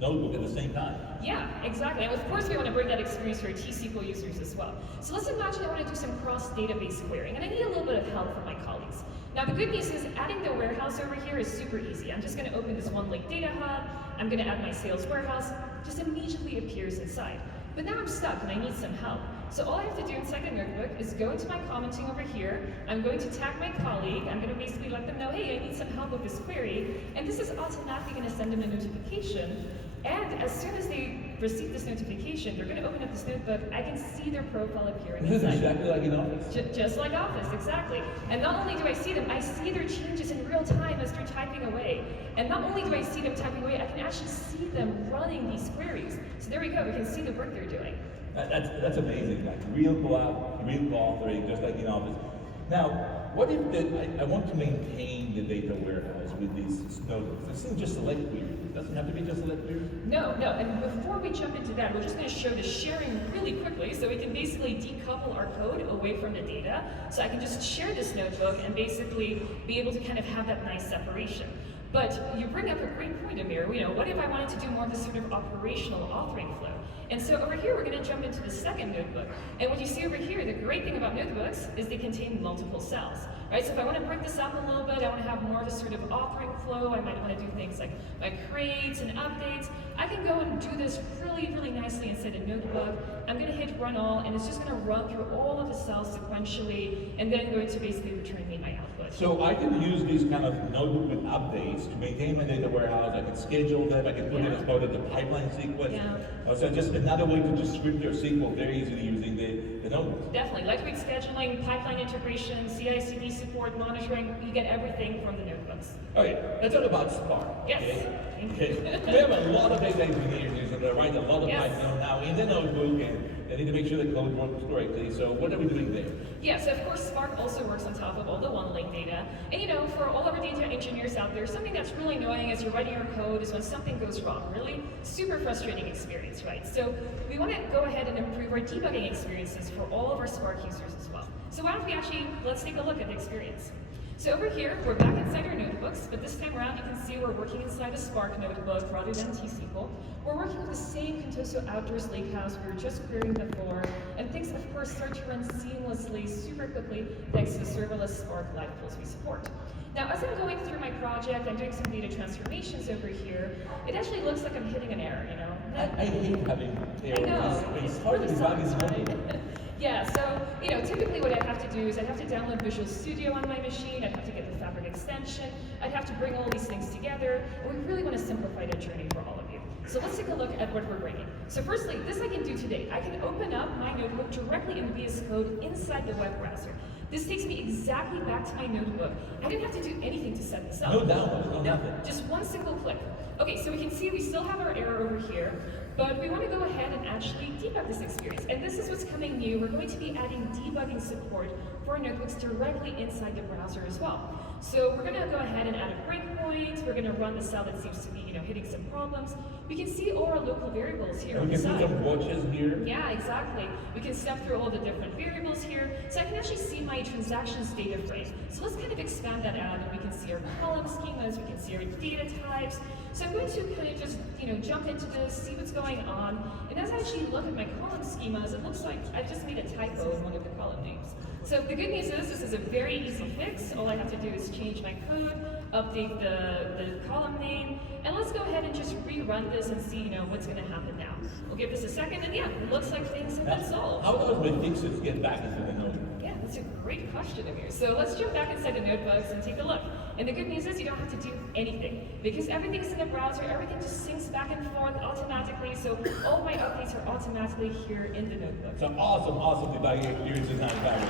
notebook at the same time. Yeah, exactly. And of course, we want to bring that experience for our T-SQL users as well. So let's imagine I want to do some cross-database querying, and I need a little bit of help from my colleagues. Now, the good news is adding the warehouse over here is super easy. I'm just going to open this one lake data hub. I'm going to add my sales warehouse. It just immediately appears inside. But now I'm stuck and I need some help. So all I have to do inside the notebook is go into my commenting over here. I'm going to tag my colleague. I'm going to basically let them know, hey, I need some help with this query. And this is automatically going to send them a notification. And as soon as they receive this notification, they're going to open up this notebook. I can see their profile appearing This is inside. exactly like in Office. Just like Office, exactly. And not only do I see them, I see their changes in real time as they're typing away. And not only do I see them typing away, I can actually see them running these queries. So there we go, we can see the work they're doing. That's amazing, like real co-authoring, just like in Office. Now, what if I want to maintain the data warehouse with these notebooks? This isn't just select queries. It doesn't have to be just select queries. No, and before we jump into that, we're just going to show the sharing really quickly so we can basically decouple our code away from the data. So I can just share this notebook and basically be able to kind of have that nice separation. But you bring up a great point, Amir. What if I wanted to do more of this sort of operational authoring flow? And so over here, we're going to jump into the second notebook. And what you see over here, the great thing about notebooks is they contain multiple cells, right? So if I want to break this up a little bit, I want to have more of a sort of authoring flow, I might want to do things like my creates and updates. I can go and do this really, really nicely inside a notebook. I'm going to hit run all, and it's just going to run through all of the cells sequentially, and then going to basically return me my output. So I can use these kind of notebook with updates to maintain my data warehouse. I can schedule them. I can put it as part of the pipeline sequence. Yeah. So just another way to just script your SQL very easily using the notebooks. Definitely. Lightweight scheduling, pipeline integration, CI/CD support, monitoring, you get everything from the notebooks. Okay, let's talk about Spark. Yes. Okay. We have a lot of data engineers using that write a lot of Yes. Python now in the notebook, and they need to make sure the code works correctly. So what are we doing there? Yes, of course, Spark also works on top of all the OneLake data. And for all of our data engineers out there, something that's really annoying as you're writing your code is when something goes wrong. Really super frustrating experience, right? So we want to go ahead and improve our debugging experiences for all of our Spark users as well. So why don't we let's take a look at the experience. So over here, we're back inside our notebook. notebooks, but this time around you can see we're working inside a Spark notebook rather than T-SQL. We're working with the same Contoso Outdoors Lakehouse we were just querying before, and things of course start to run seamlessly, super quickly, thanks to the serverless Spark live tools we support. Now, as I'm going through my project, I'm doing some data transformations over here. It actually looks like I'm hitting an error, you know? I hate having errors. I know. It's hard to debug this way. Yeah, so, you know, typically what I'd have to do is I'd have to download Visual Studio on my machine, I'd have to get the Fabric extension, I'd have to bring all these things together, and we really want to simplify the journey for all of you. So let's take a look at what we're bringing. So firstly, this I can do today. I can open up my notebook directly in VS Code inside the web browser. This takes me exactly back to my notebook. I didn't have to do anything to set this up. No download, no nothing. Just one single click. Okay, so we can see we still have our error over here, but we want to go ahead and actually debug this experience. And this is what's coming new. We're going to be adding debugging support for our notebooks directly inside the browser as well. So we're going to go ahead and add a breakpoint. We're going to run the cell that seems to be, hitting some problems. We can see all our local variables here on We the can see side. some watches here. Yeah, exactly. We can step through all the different variables here. So I can actually see my transactions data frame. So let's kind of expand that out, and we can see our column schemas, we can see our data types. So I'm going to kind of just, jump into this, see what's going on. And as I actually look at my column schemas, it looks like I've just made a typo in one of the column names. So the good news is this is a very easy fix. All I have to do is change my code, update the column name, and let's go ahead and just rerun this and see, what's going to happen now. We'll give this a second, and yeah, it looks like things have been solved. How does my fixes get back into the notebook? Yeah, that's a great question, Amir. So let's jump back inside the notebooks and take a look. And the good news is you don't have to do anything because everything's in the browser, everything just syncs back and forth automatically, so all my updates are automatically here in the notebook. So awesome debugging experience in Fabric.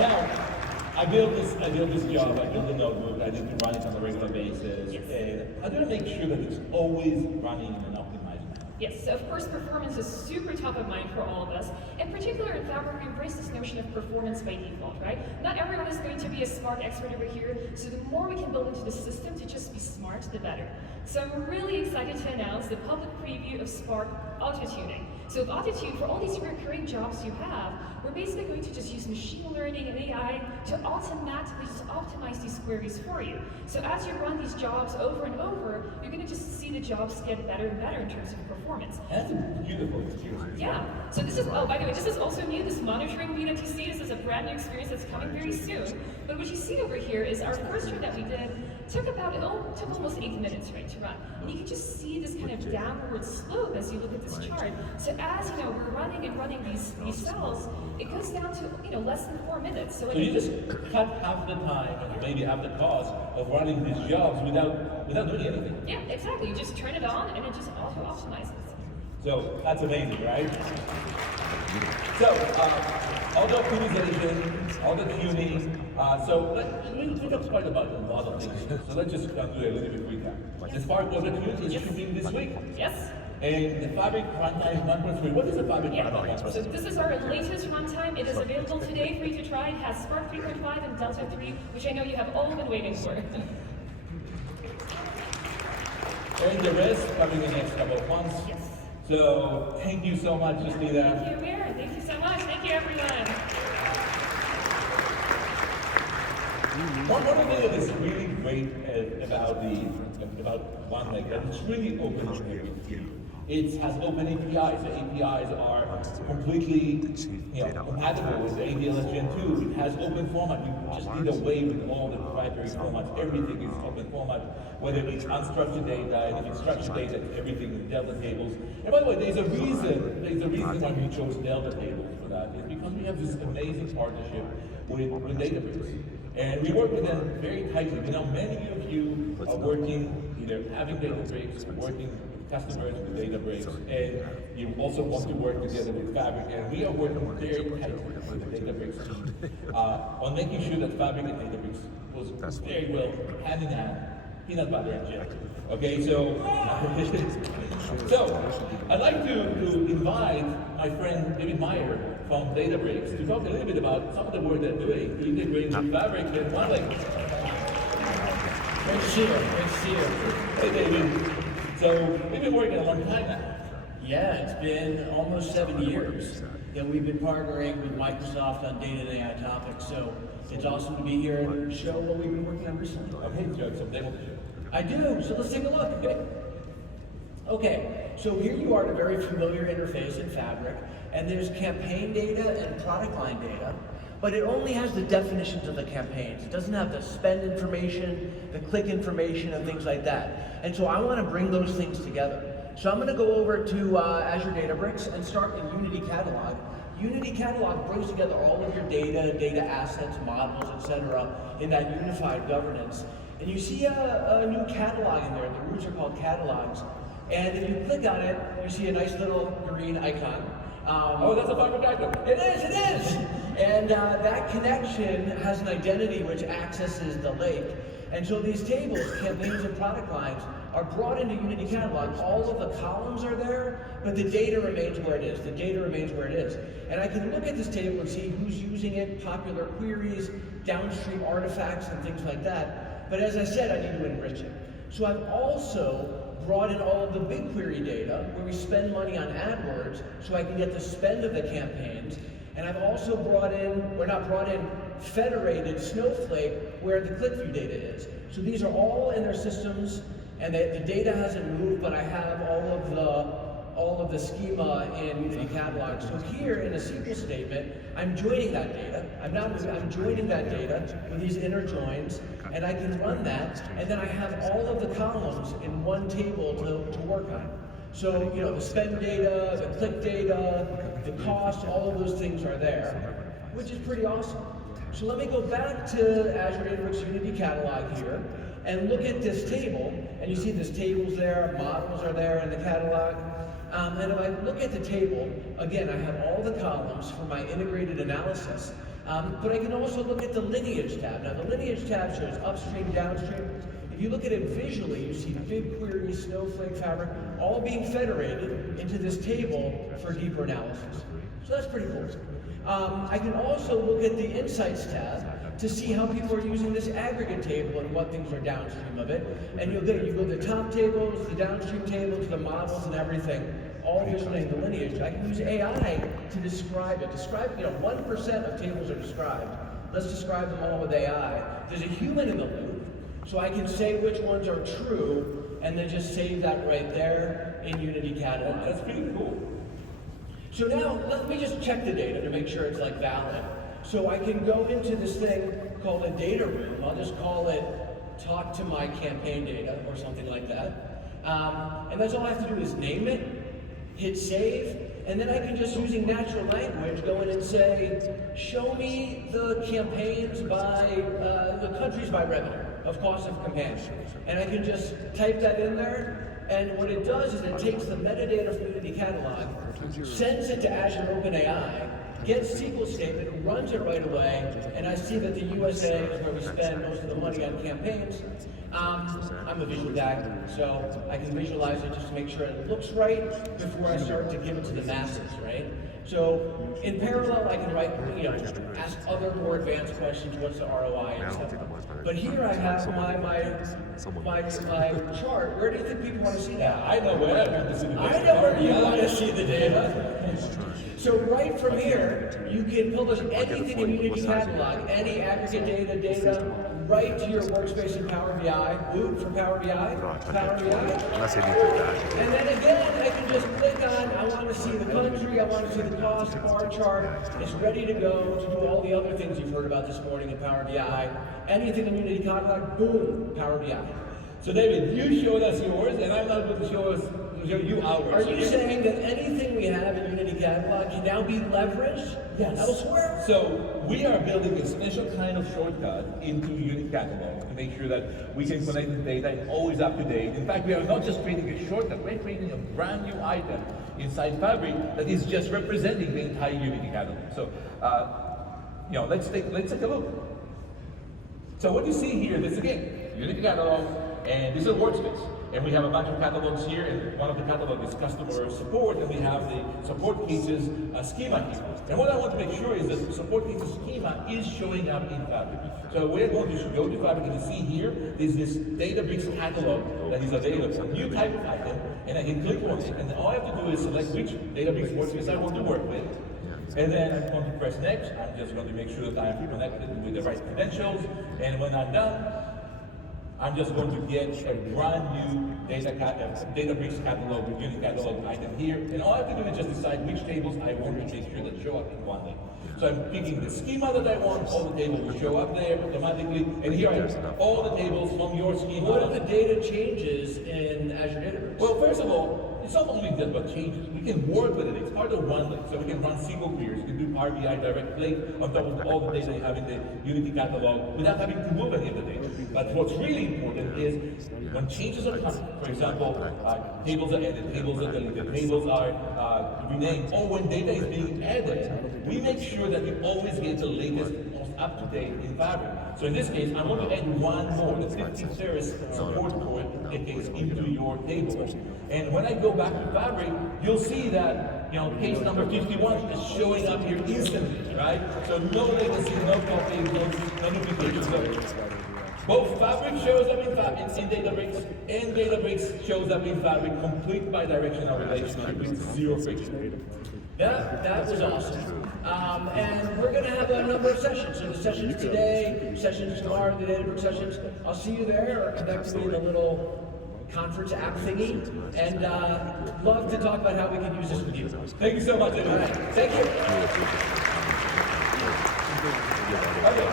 Now, I built this job, I built a notebook, I need to run it on a regular basis, and I gotta make sure that it's always running in an optimized manner. Yes, so of course performance is super top of mind for all of us. In particular in Fabric, we embrace this notion of performance by default, right? Not everyone is going to be a smart expert over here, so the more we can build into the system to just be smart, the better. So I'm really excited to announce the public preview of Spark Auto-Tuning. So with Auto-Tune, for all these recurring jobs you have, we're basically going to just use machine learning and AI to automatically just optimize these queries for you. So as you run these jobs over and over, you're going to just see the jobs get better and better in terms of performance. And that's a beautiful experience. Yeah, so this is, oh, by the way, this is also new, this monitoring view that you see. This is a brand new experience that's coming very soon. But what you see over here is our first run that we did took almost 8 minutes, right, to run. And you can just see this kind of downward slope as you look at this chart. So as, we're running and running these cells, it goes down to, less than 4 minutes. So you just cut half the time and maybe half the cost of running these jobs without doing anything. Yeah, exactly. You just turn it on and it just auto-optimizes. So that's amazing, right? So all the optimization, all the tuning. We talked quite about a lot of things. So let's just do a little bit recap. The Spark Auto-Tune is shipping this week. Yes. And the Fabric Runtime 1.3, what is the Fabric Runtime 1.3? So this is our latest runtime. It is available today for you to try. It has Spark 3.5 and Delta 3, which I know you have all been waiting for. And the rest coming in the next couple of months. Yes. So thank you so much, Justina. Thank you, Amir. Thank you so much. Thank you, everyone. One thing that is really great about OneLake, that it's really open to everything. It has open APIs. The APIs are completely compatible with the ADLS Gen 2. It has open format. We just did away with all the proprietary formats. Everything is open format, whether it's unstructured data, and if it's structured data, everything in Delta tables. And by the way, there's a reason why we chose Delta tables for that. It's because we have this amazing partnership with Databricks. And we work with them very tightly. We know many of you are working, either having Databricks, working with customers with Databricks, and you also want to work together with Fabric. And we are working very tightly with the Databricks team on making sure that Fabric and Databricks was very well hand in hand, peanut butter and jelly. Okay, so I'd like to invite my friend David Meyer from Databricks to talk a little bit about some of the work they're doing to integrate with Fabric and OneLake. Great to see you. Hey David. So we've been working a long time now. Yeah, it's been almost 7 years that we've been partnering with Microsoft on data and AI topics, so it's awesome to be here and show what we've been working on recently. Okay, you have some demo to show. I do, so let's take a look. Okay, so here you are at a very familiar interface in Fabric, and there's campaign data and product line data, but it only has the definitions of the campaigns. It doesn't have the spend information, the click information, and things like that. And so I want to bring those things together. So I'm going to go over to Azure Databricks and start with Unity Catalog. Unity Catalog brings together all of your data assets, models, etc. in that unified governance. And you see a new catalog in there. The roots are called catalogs. And if you click on it, you see a nice little green icon. Oh, that's a Fabric item. It is! And that connection has an identity which accesses the lake. And so these tables, campaigns and product lines, are brought into Unity Catalog. All of the columns are there, but the data remains where it is. The data remains where it is. And I can look at this table and see who's using it, popular queries, downstream artifacts, and things like that. But as I said, I need to enrich it. So I've also brought in all of the BigQuery data, where we spend money on AdWords, so I can get the spend of the campaigns. And I've also federated Snowflake, where the ClickView data is. So these are all in their systems, and the data hasn't moved, but I have all of the schema in Unity Catalog. So here in a SQL statement, I'm joining that data. I'm joining that data with these inner joins, and I can run that, and then I have all of the columns in one table to work on. So, you know, the spend data, the click data, the cost, all of those things are there, which is pretty awesome. So let me go back to Azure Databricks Unity Catalog here, and look at this table, and you see this table's there, models are there in the catalog. And if I look at the table, again, I have all the columns for my integrated analysis, but I can also look at the lineage tab. Now the lineage tab shows upstream, downstream. If you look at it visually, you see BigQuery, Snowflake, Fabric, all being federated into this table for deeper analysis. So that's pretty cool. I can also look at the Insights tab to see how people are using this aggregate table and what things are downstream of it. And you go to the top tables, the downstream tables, the models and everything, all visualizing the lineage. I can use AI to describe it. 1% of tables are described. Let's describe them all with AI. There's a human in the loop, so I can say which ones are true, and then just save that right there in Unity Catalog. That's pretty cool. So now, let me just check the data to make sure it's valid. So I can go into this thing called a data room. I'll just call it talk to my campaign data or something like that. And that's all I have to do is name it, hit save, and then I can just, using natural language, go in and say, show me the campaigns by, the countries by revenue of cost of campaigns. And I can just type that in there, and what it does is it takes the metadata from Unity Catalog, sends it to Azure OpenAI, gets SQL statement, runs it right away, and I see that the USA is where we spend most of the money on campaigns. I'm a visual guy, so I can visualize it just to make sure it looks right before I start to give it to the masses, right? So in parallel, I can write, ask other more advanced questions, what's the ROI and stuff. But here I have my chart. Where do you think people want to see that? I know where I want to see the data. I know where you want to see the data. So right from here, you can publish anything in Unity Catalog, any aggregate data, right to your workspace in Power BI, boot for Power BI, Power BI. And then again, I can just click on, I want to see the country, I want to see the cost, bar chart. It's ready to go to do all the other things you've heard about this morning in Power BI. Anything in Unity Catalog, boom, Power BI. So David, you showed us yours, and I'm not going to show you ours. Are you saying that anything we have in Unity Catalog can now be leveraged elsewhere? So we are building a special kind of shortcut into Unity Catalog to make sure that we can connect the data and always up to date. In fact, we are not just creating a shortcut, we're creating a brand new item inside Fabric that is just representing the entire Unity Catalog. So, let's take a look. So what you see here, this again, Unity Catalog, and this is a workspace. And we have a bunch of catalogs here, and one of the catalogs is customer support, and we have the support cases schema here. And what I want to make sure is that the support cases schema is showing up in Fabric. So we're going to go to Fabric, and you see here is this Databricks catalog that is available, new type of item, and I can click on it, and all I have to do is select which Databricks workspace I want to work with. And then I'm going to press next. I'm just going to make sure that I'm connected with the right credentials. And when I'm done, I'm just going to get a brand new Databricks catalog, Unit catalog item here. And all I have to do is just decide which tables I want to make sure that show up in one link. So I'm picking the schema that I want, all the tables will show up there automatically. And here I have all the tables from your schema. What are the data changes in Azure Databricks? Well, first of all, it's not only just about changes. We can work with it. It's part of one link. So we can run single queries. You can do Power BI direct link on top of all the data you have in the Unity catalog without having to move any of the data. But what's really important is when changes are coming, for example, tables are added, tables are deleted, tables are renamed, or when data is being added, we make sure that we always get the latest, most up-to-date in Fabric. So in this case, I want to add one more, the 50 Ceres support port case into your table. And when I go back to Fabric, you'll see that case number 51 is showing up here instantly, right? So no latency, no copy, no duplication. Both Fabric shows up in Databricks, and Databricks shows up in Fabric, complete bidirectional relationship with zero friction. That was awesome. And we're going to have a number of sessions. So the sessions today, sessions tomorrow, the Databricks sessions. I'll see you there, or connect me in a little conference app thingy. And love to talk about how we can use this with you. Thank you so much, everyone. All right. Thank you. Okay.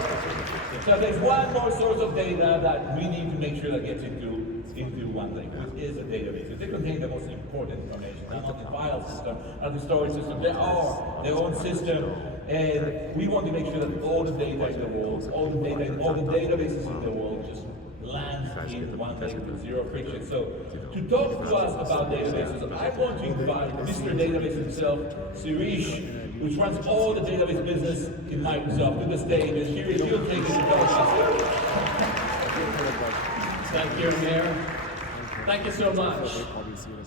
So there's one more source of data that we need to make sure that gets into one thing, which is a database. They contain the most important information, not the file system, not the storage system. They are their own system, and we want to make sure that all the data in the world, all the databases in the world just lands in one place with zero friction. So to talk to us about databases, I want to invite Mr. Database himself, Sirish, which runs all the database business in Microsoft, to the stage, and here he'll take it to us. Thank you, Mayor. Thank you so much.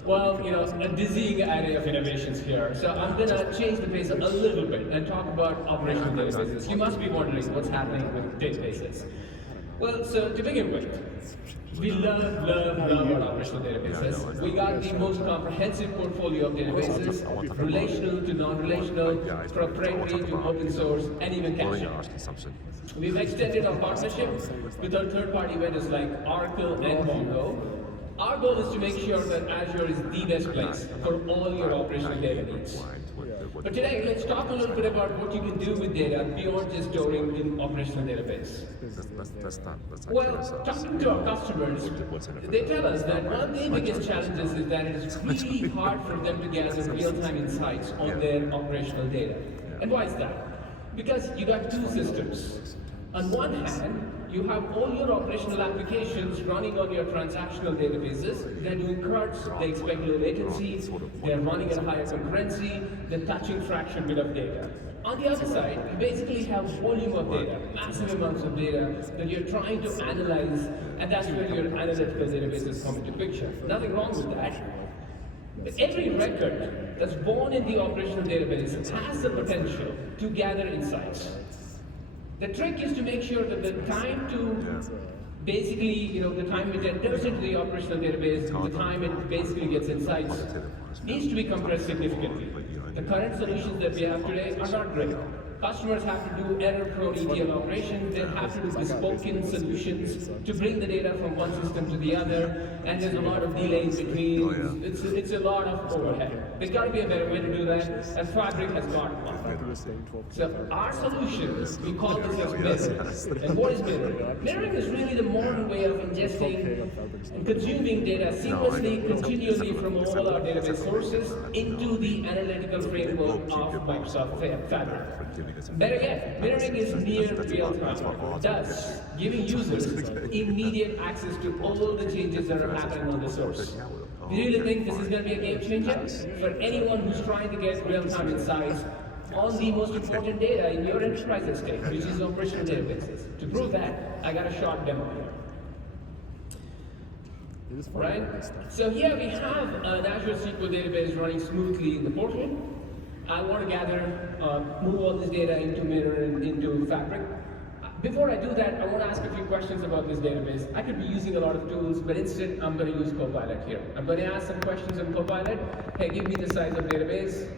Well, a dizzying array of innovations here. So I'm going to change the pace a little bit and talk about operational databases. You must be wondering what's happening with databases. Well, so to begin with, we love our operational databases. We got the most comprehensive portfolio of databases, relational to non-relational, proprietary to open source, and even caching. We've extended our partnership with our third-party vendors like Oracle and Mongo. Our goal is to make sure that Azure is the best place for all your operational data needs. But today, let's talk a little bit about what you can do with data beyond just storing in operational database. Well, talking to our customers, they tell us that one of the biggest challenges is that it is really hard for them to gather real-time insights on their operational data. And why is that? Because you got two systems. On one hand, you have all your operational applications running on your transactional databases. They're doing CRUDs, they expect low latency, they're running at a higher concurrency, they're touching fraction bit of data. On the other side, you basically have volume of data, massive amounts of data that you're trying to analyze, and that's where your analytical databases come into picture. Nothing wrong with that. But every record that's born in the operational database has the potential to gather insights. The trick is to make sure that the time to basically, the time it enters into the operational database, the time it basically gets insights, needs to be compressed significantly. The current solutions that we have today are not great. Customers have to do error-prone ETL operations, they have to do bespoke solutions to bring the data from one system to the other, and there's a lot of delays between, it's a lot of overhead. There's got to be a better way to do that, and Fabric has got one. So our solution, we call this as mirroring. And what is mirroring? Mirroring is really the modern way of ingesting and consuming data seamlessly, continually from all our database sources into the analytical framework of Microsoft Fabric. Better yet, mirroring is near real-time, thus giving users immediate access to all the changes that are happening on the source. Do you really think this is going to be a game changer for anyone who's trying to get real-time insights on the most important data in your enterprise estate, which is operational databases? To prove that, I got a short demo here. right? So here we have an Azure SQL database running smoothly in the portal. I want to gather, move all this data into Mirror and into Fabric. Before I do that, I want to ask a few questions about this database. I could be using a lot of tools, but instead I'm going to use Copilot here. I'm going to ask some questions on Copilot. Hey, give me the size of database.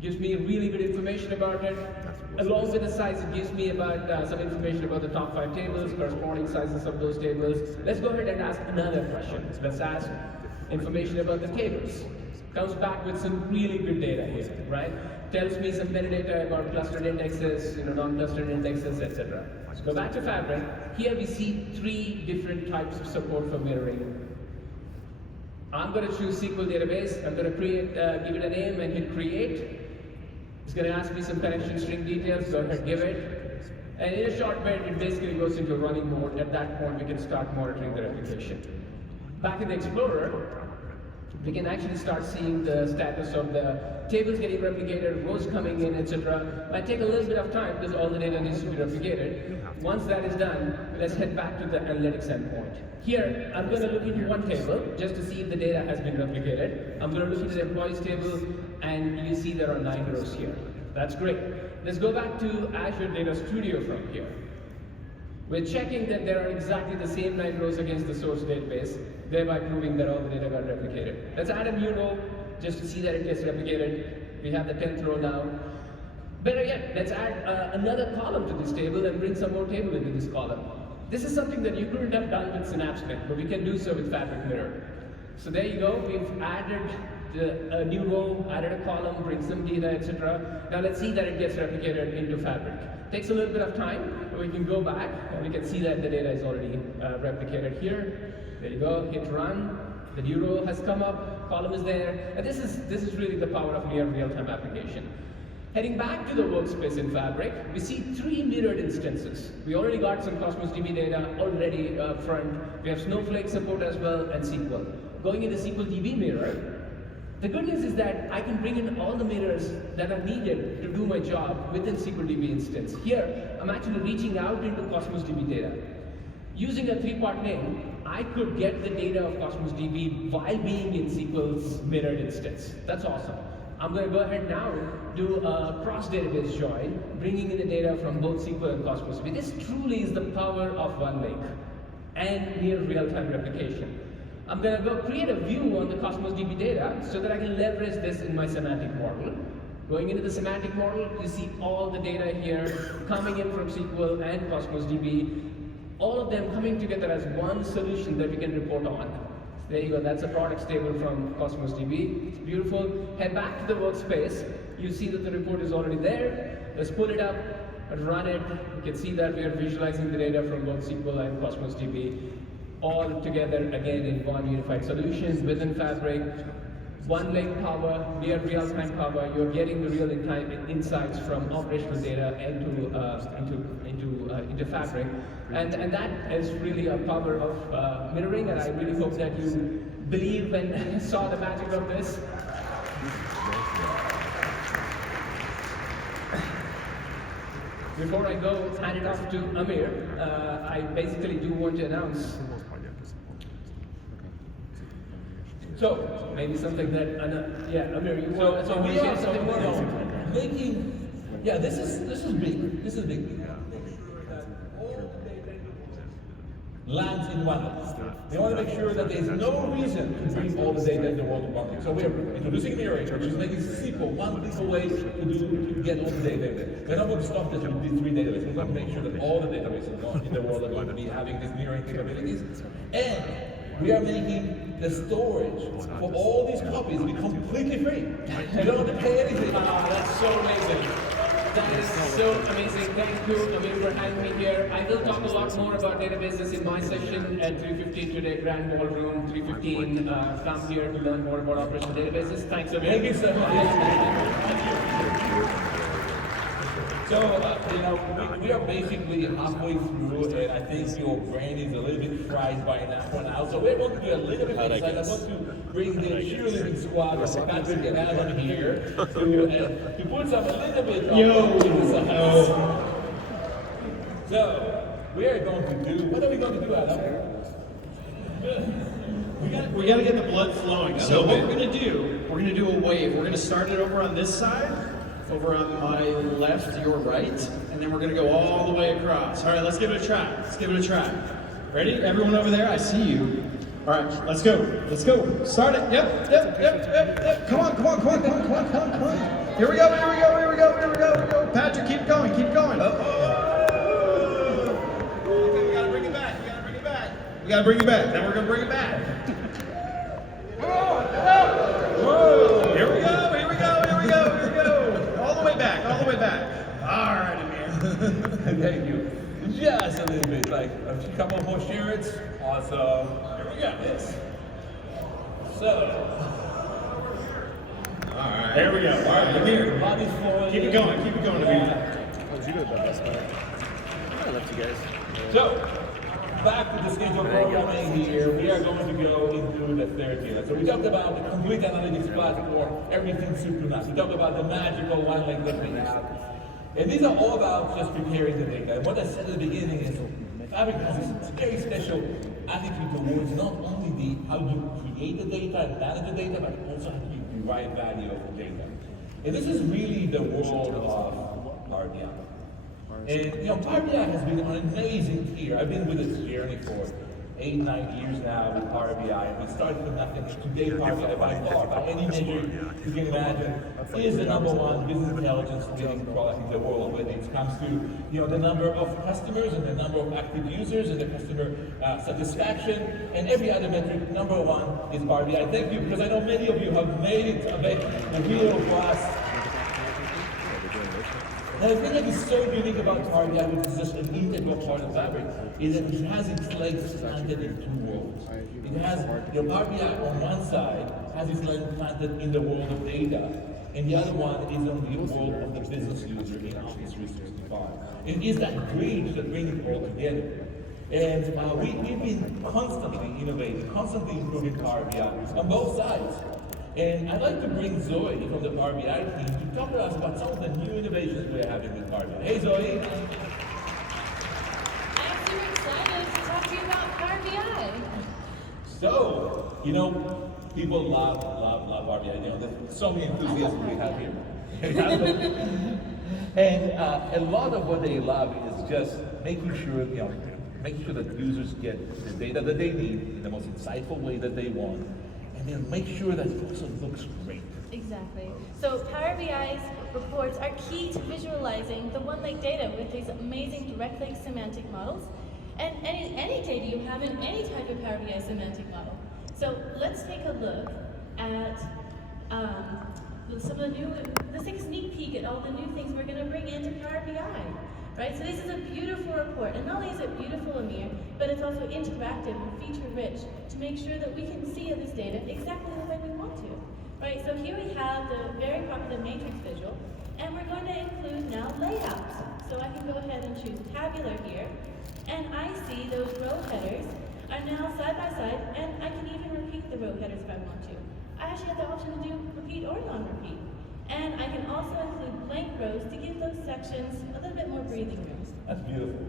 Gives me really good information about it. Along with the size, it gives me about some information about the top 5 tables, corresponding sizes of those tables. Let's go ahead and ask another question. Let's ask information about the tables. Comes back with some really good data here, right? Tells me some metadata about clustered indexes, non-clustered indexes, etc. Go back to Fabric. Here we see 3 different types of support for mirroring. I'm going to choose SQL database. I'm going to create, give it a name and hit create. It's going to ask me some connection string details. Go ahead, give it. And in a short bit, it basically goes into running mode. At that point, we can start monitoring the replication. Back in the Explorer, we can actually start seeing the status of the tables getting replicated, rows coming in, etc. Might take a little bit of time because all the data needs to be replicated. Once that is done, let's head back to the analytics endpoint. Here, I'm going to look into one table just to see if the data has been replicated. I'm going to look into the employees table, and you see there are 9 rows here. That's great. Let's go back to Azure Data Studio from here. We're checking that there are exactly the same 9 rows against the source database, thereby proving that all the data got replicated. Let's add a new row just to see that it gets replicated. We have the 10th row now. Better yet, let's add another column to this table and bring some more table into this column. This is something that you couldn't have done with SynapseNet, but we can do so with Fabric Mirror. So there you go. We've added a new row, added a column, bring some data, etc. Now let's see that it gets replicated into Fabric. Takes a little bit of time, but we can go back and we can see that the data is already replicated here. There you go, hit run. The new row has come up, column is there, and this is really the power of near real-time application. Heading back to the workspace in Fabric, we see 3 mirrored instances. We already got some Cosmos DB data already front. We have Snowflake support as well and SQL. Going into SQL DB mirror, the good news is that I can bring in all the mirrors that are needed to do my job within SQL DB instance. Here, I'm actually reaching out into Cosmos DB data. Using a 3-part name, I could get the data of Cosmos DB while being in SQL's mirrored instance. That's awesome. I'm going to go ahead now, do a cross-database join, bringing in the data from both SQL and Cosmos DB. This truly is the power of OneLake and near real-time replication. I'm going to go create a view on the Cosmos DB data so that I can leverage this in my semantic model. Going into the semantic model, you see all the data here coming in from SQL and Cosmos DB, all of them coming together as one solution that we can report on. There you go, that's a products table from Cosmos DB. It's beautiful. Head back to the workspace. You see that the report is already there. Let's pull it up, run it. You can see that we are visualizing the data from both SQL and Cosmos DB all together again in one unified solution within Fabric. OneLake power, near real-time power. You're getting the real-time insights from operational data into Fabric, and that is really a power of mirroring. And I really hope that you believe and saw the magic of this. Before I go hand it off to Amir, I basically do want to announce. So maybe something that Amir, you want to share something more? Making, this is big. This is big. Lands in OneLake. We want to make sure that there's no reason to bring all the data in the world of OneLake. So we're introducing mirroring, which is making simple, one simple way to get all the data. We're not going to stop this with these 3 databases. We're going to make sure that all the databases in the world are going to be having these mirroring capabilities. And we are making the storage for all these copies be completely free. You don't have to pay anything. That's so amazing. That is so amazing. Thank you, Amir, for having me here. I will talk a lot more about databases in my session at 3:15 today, Grand Ballroom, 3:15. Come here to learn more about operational databases. Thanks, Amir. Thank you so much. So, we are basically halfway through, and I think your brain is a little bit fried by that one now. So we're going to do a little bit of exercise. I want to bring the cheerleading squad of Patrick and Alan here to put some a little bit of So, we are going to do, what are we going to do, Alan? We gotta get the blood flowing. So what we're gonna do a wave. We're gonna start it over on this side, over on my left, your right, and then we're gonna go all the way across. All right, let's give it a try. Let's give it a try. Ready? Everyone over there, I see you. All right, let's go. Let's go. Start it. Yep. Come on. Here we go. Patrick, keep going. Okay, we gotta bring it back. We gotta bring it back. Then we're gonna bring it back. Whoa. Here we go. All the way back. All right, Amir. Thank you. Just a little bit, like a couple more shirts. Awesome. Here we go. So. All right. There we go. All right, Amir. Body's flowing. Keep it going, Amir. Oh, you did that best part. I left you guys. So, back to the schedule programming here, we are going to go into the third year. So we talked about the complete analytics platform, everything synchronized. We talked about the magical one link that we have. And these are all about just preparing the data. And what I said at the beginning is, Fabric has this very special attitude towards not only how you create the data and manage the data, but also how you derive value of the data. And this is really the world of Power BI. And Power BI has been an amazing tier. I've been with this journey for 8-9 years now with Power BI, and we started with nothing. Today, Power BI by far, by any measure you can imagine, is the #1 business intelligence leading product in the world when it comes to the number of customers and the number of active users and the customer satisfaction and every other metric. #1 is Power BI. Thank you, because I know many of you have made it a real class. And the thing that is so unique about Power BI, which is just an integral part of Fabric, is that it has its legs planted in two worlds. It has Power BI on one side has its legs planted in the world of data, and the other one is on the world of the business user in Office 365. It is that bridge that brings it all together. And we've been constantly innovating, constantly improving Power BI on both sides. And I'd like to bring Zoe from the Power BI team to talk to us about some of the new innovations we're having with Power BI. Hey, Zoe. I'm super excited to talk to you about Power BI. So, people love Power BI. There's so many enthusiasts we have here. And a lot of what they love is just making sure that users get the data that they need in the most insightful way that they want. And then make sure that it also looks great. Exactly. So Power BI's reports are key to visualizing the one-lake data with these amazing direct link semantic models. And any data you have in any type of Power BI semantic model. So let's take a look at let's take a sneak peek at all the new things we're going to bring into Power BI. Right? So this is a beautiful report, and not only is it beautiful, Amir, but it's also interactive and feature-rich to make sure that we can see this data exactly the way we want to. Right? So here we have the very popular matrix visual, and we're going to include now layouts. So I can go ahead and choose tabular here, and I see those row headers are now side by side, and I can even repeat the row headers if I want to. I actually have the option to do repeat or non-repeat. And I can also include blank rows to give those sections a little bit more breathing room. That's beautiful.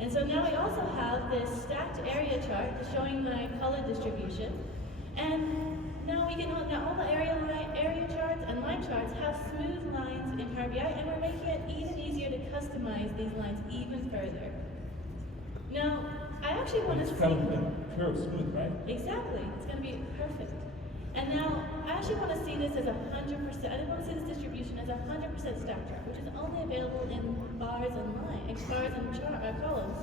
And so now we also have this stacked area chart showing my color distribution. And now all the area charts and line charts have smooth lines in Power BI, and we're making it even easier to customize these lines even further. Now, I actually want to see... It's kind of curved smooth, right? Exactly. It's going to be perfect. And now, I actually want to see this as 100%, I didn't want to see this distribution as 100% stack chart, which is only available in bars and columns.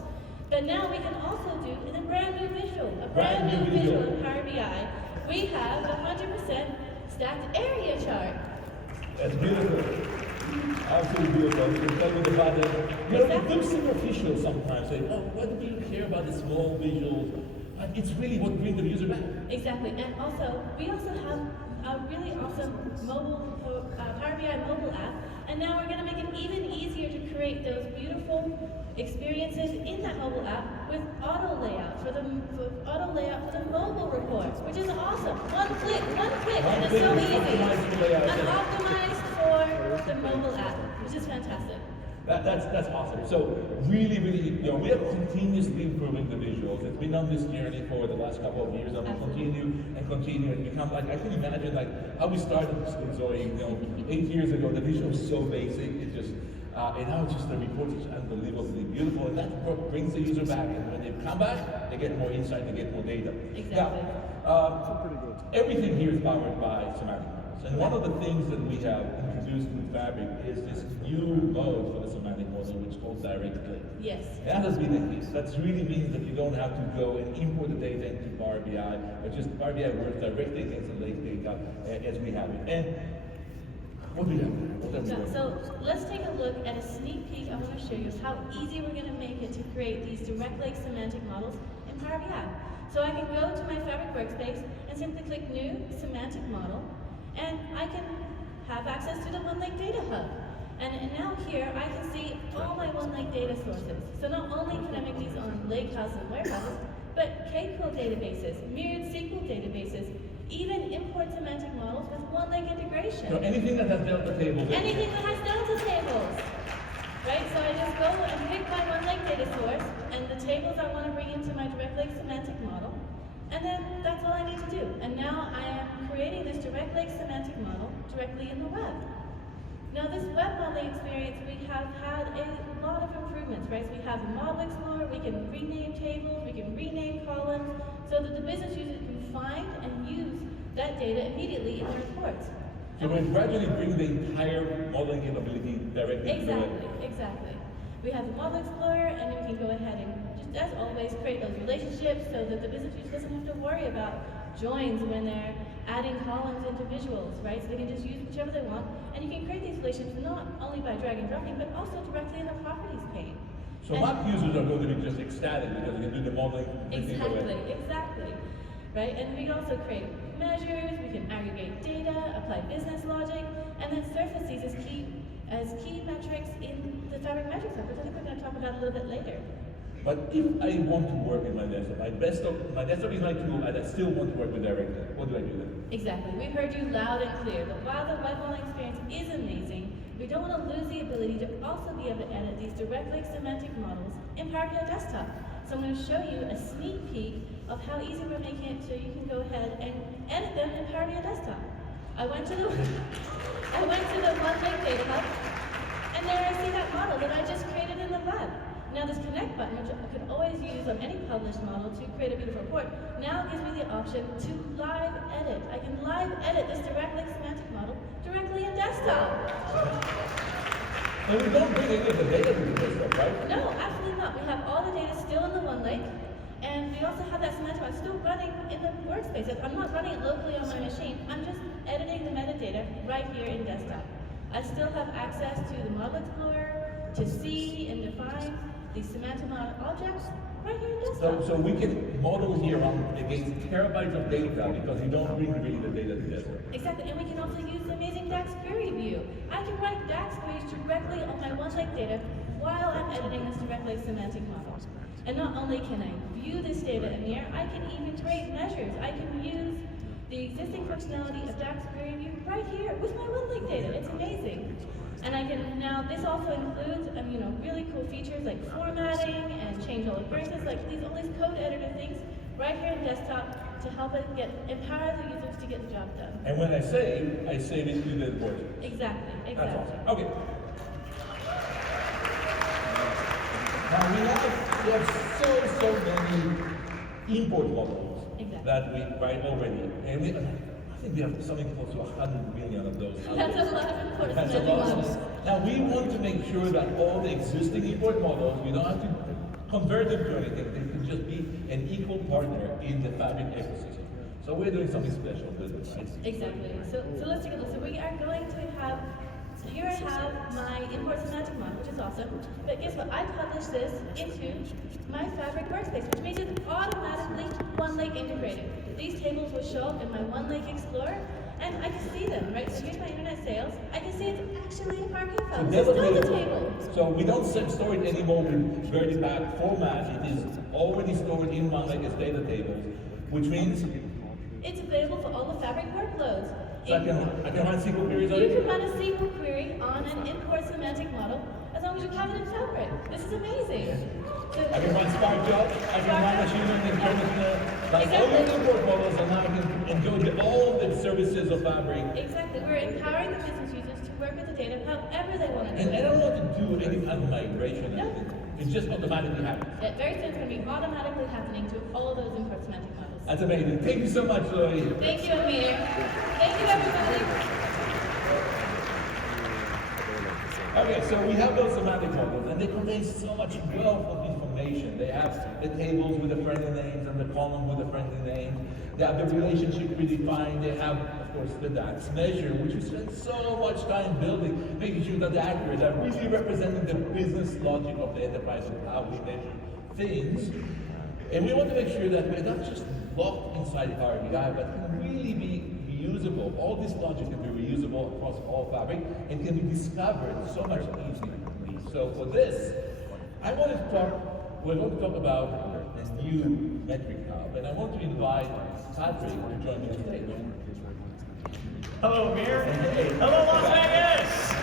But now we can also do in a brand new visual, in Power BI. We have a 100% stacked area chart. That's beautiful. Absolutely beautiful. You can tell me about it. It looks superficial sometimes. Like, why do you care about the small visuals? It's really what brings the user back. Exactly, and also, we also have a really awesome Power BI mobile app, and now we're going to make it even easier to create those beautiful experiences in that mobile app with auto layout for the mobile reports, which is awesome. One click, and it's so easy. And optimized for the mobile app, which is fantastic. That's awesome. So really, we are continuously improving the visuals. We've been on this journey for the last couple of years, and we'll continue and become like, I can imagine like how we started with Zoe, 8 years ago. The vision was so basic, it just, and now just the report is unbelievably beautiful, and that's what brings the user back. And when they come back, they get more insight, they get more data. Exactly. Now, everything here is powered by semantic models. And one of the things that we have introduced with Fabric is this new mode for the semantic model, which is called direct click. Yes. That has been a piece. That really means that you don't have to go and import the data into Power BI, but just Power BI works directly against the lake data as we have it. And what do we have? What have we done? So let's take a look at a sneak peek. I want to show you how easy we're going to make it to create these direct lake semantic models in Power BI. So I can go to my Fabric workspace and simply click New Semantic Model, and I can have access to the OneLake Data Hub. And now here I can see all my OneLake data sources. So not only can I make these on lakehouses and warehouses, but Keynote databases, mirrored SQL databases, even import semantic models with OneLake integration. So anything that has delta tables. Anything that has delta tables. Right, so I just go and pick my OneLake data source and the tables I want to bring into my direct lake semantic model, and then that's all I need to do. And now I am creating this direct lake semantic model directly in the web. Now this web modeling experience, we have had a lot of improvements, right? So we have the Model Explorer, we can rename tables, we can rename columns, so that the business user can find and use that data immediately in their reports. So we're gradually bringing the entire modeling capability directly to the web. Exactly. We have the Model Explorer, and we can go ahead and just, as always, create those relationships so that the business user doesn't have to worry about joins when they're adding columns into visuals, right? So they can just use whichever they want, and you can create these relationships not only by drag and dropping, but also directly in the properties pane. So Mac users are going to be just ecstatic because they can do the modeling. Exactly. Right? And we can also create measures, we can aggregate data, apply business logic, and then surface these as key metrics in the Fabric Metrics Hub, which I think we're going to talk about a little bit later. But if I want to work in my desktop, my desktop is my tool, and I still want to work with directly, what do I do then? Exactly. We've heard you loud and clear, but while the web modeling experience is amazing, we don't want to lose the ability to also be able to edit these direct lake semantic models in Power BI Desktop. So I'm going to show you a sneak peek of how easy we're making it so you can go ahead and edit them in Power BI Desktop. I went to the OneLake Data Hub, and there I see that model that I just created in the web. Now this connect button, which I could always use on any published model to create a beautiful report, now gives me the option to live edit. I can live edit this direct lake semantic model directly in desktop. And we don't bring any of the data to the desktop, right? No, absolutely not. We have all the data still in the OneLake, and we also have that semantic model still running in the workspace. I'm not running it locally on my machine. I'm just editing the metadata right here in desktop. I still have access to the Model Explorer to see and define these semantic model objects right here in desktop. So we can model here against terabytes of data because you don't bring really the data to desktop. Exactly, and we can also use the amazing DAX query view. I can write DAX queries directly on my OneLake data while I'm editing this direct lake semantic model. And not only can I view this data in here, I can even create measures. I can use the existing functionality of DAX query view right here with my OneLake data. It's amazing. And I can now, this also includes, really cool features like formatting and change all appearances, like all these code editor things right here in desktop to help us empower the users to get the job done. And when I save it to the report. Exactly. That's awesome. Okay. Now we have so many import models that we write already. And I think we have something close to 100 million of those. That's a lot of imports. That's a lot. Now we want to make sure that all the existing import models, we don't have to convert them to anything. They can just be an equal partner in the Fabric ecosystem. So we're doing something special with it, right? Exactly. So let's take a look. So we are going to have, so here I have my import semantic model, which is awesome. But guess what? I publish this into my Fabric workspace, which means it's automatically OneLake integrated. These tables will show up in my OneLake Explorer, and I can see them, right? So here's my internet sales. I can see it's actually a FabricConf. This is still the table. So we don't store it anymore with very back format. It is already stored in OneLake as data tables, which means it's available for all the Fabric workloads. So I can run SQL queries on it? You can run a SQL query on an import semantic model as long as you have it in Fabric. This is amazing. I can run Spark Job, I can run machine learning, like all the network models, and now I can enjoy all the services of Fabric. Exactly. We're empowering the business users to work with the data however they want to do And I it. don't have to do any kind of migration. No. It's just automatically happening. Yeah, very soon it's going to be automatically happening to all of those import semantic models. That's amazing. Thank you so much, Zoe. Thank you, Amir. Thank you, everybody. Okay, so we have those semantic models, and they contain so much wealth of information. They have the tables with the friendly names and the column with the friendly names. They have the relationship predefined. They have, of course, the DAX measure, which we spend so much time building, making sure that the accurate are really representing the business logic of the enterprise and how we measure things. And we want to make sure that we're not just locked inside Power BI, but can really be reusable. All this logic can be reusable across all Fabric and can be discovered so much easier. So for this, we're going to talk about this new metric hub, and I want to invite Patrick to join me on stage. Hello, Amir. Hello, Las Vegas.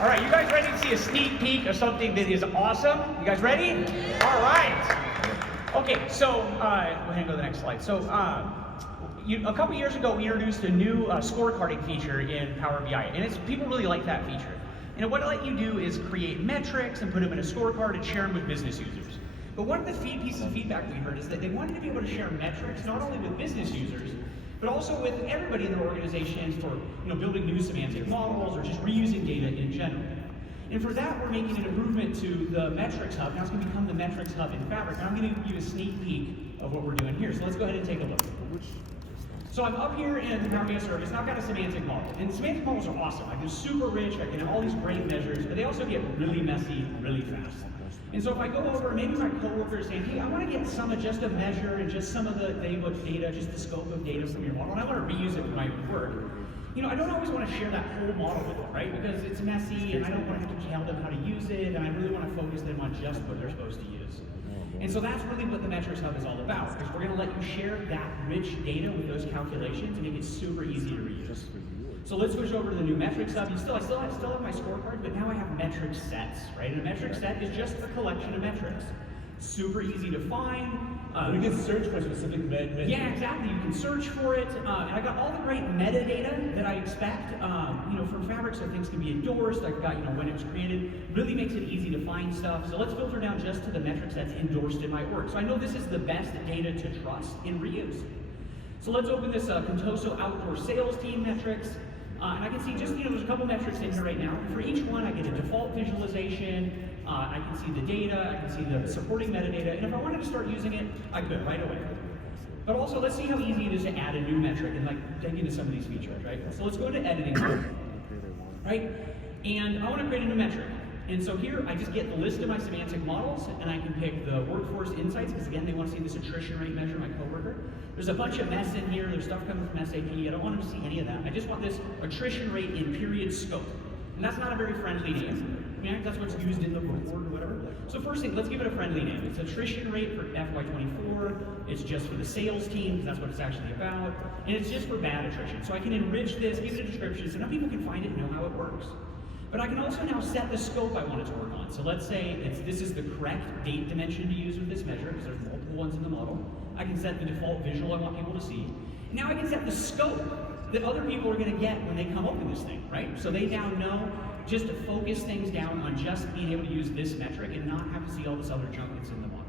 All right, you guys ready to see a sneak peek of something that is awesome? You guys ready? All right. Okay, so we'll go to the next slide. So a couple years ago, we introduced a new scorecarding feature in Power BI, and people really like that feature. And what it let you do is create metrics and put them in a scorecard and share them with business users. But one of the pieces of feedback we heard is that they wanted to be able to share metrics not only with business users, but also with everybody in their organizations for building new semantic models or just reusing data in general. And for that, we're making an improvement to the metrics hub. Now it's going to become the metrics hub in Fabric. And I'm going to give you a sneak peek of what we're doing here. So let's go ahead and take a look. So I'm up here in the Power BI service, and I've got a semantic model. And semantic models are awesome. They're super rich, I can have all these great measures, but they also get really messy really fast. And so if I go over, maybe my coworker is saying, hey, I want to get some of just a measure and just some of the data, just the scope of data from your model, and I want to reuse it for my work. I don't always want to share that whole model with them, right? Because it's messy, and I don't want to have to tell them how to use it, and I really want to focus them on just what they're supposed to use. And so that's really what the Metrics Hub is all about, is we're going to let you share that rich data with those calculations and make it super easy to reuse. So let's switch over to the new Metrics Hub. I still have my scorecard, but now I have metric sets, right? And a metric set is just a collection of metrics. Super easy to find. You can search for specific metrics. Yeah, exactly. You can search for it. And I got all the great metadata that I expect, from Fabric, so things can be endorsed. I've got, when it was created. Really makes it easy to find stuff. So let's filter down just to the metrics that's endorsed in my work. So I know this is the best data to trust in reuse. So let's open this Contoso Outdoor Sales Team metrics. And I can see just, there's a couple metrics in here right now. For each one, I get a default visualization. I can see the data, I can see the supporting metadata, and if I wanted to start using it, I could right away. But also, let's see how easy it is to add a new metric and dig into some of these features, right? So let's go into editing, right? And I want to create a new metric. And so here, I just get the list of my semantic models, and I can pick the workforce insights, because again, they want to see this attrition rate measure, my coworker. There's a bunch of mess in here, there's stuff coming from SAP, I don't want them to see any of that. I just want this attrition rate in period scope. And that's not a very friendly name. That's what's used in the report or whatever. So first thing, let's give it a friendly name. It's attrition rate for FY24. It's just for the sales team, because that's what it's actually about. And it's just for bad attrition. So I can enrich this, give it a description, so now people can find it and know how it works. But I can also now set the scope I want it to work on. So let's say this is the correct date dimension to use with this measure, because there's multiple ones in the model. I can set the default visual I want people to see. Now I can set the scope that other people are going to get when they come open this thing, right? So they now know just to focus things down on just being able to use this metric and not have to see all this other junk that's in the model.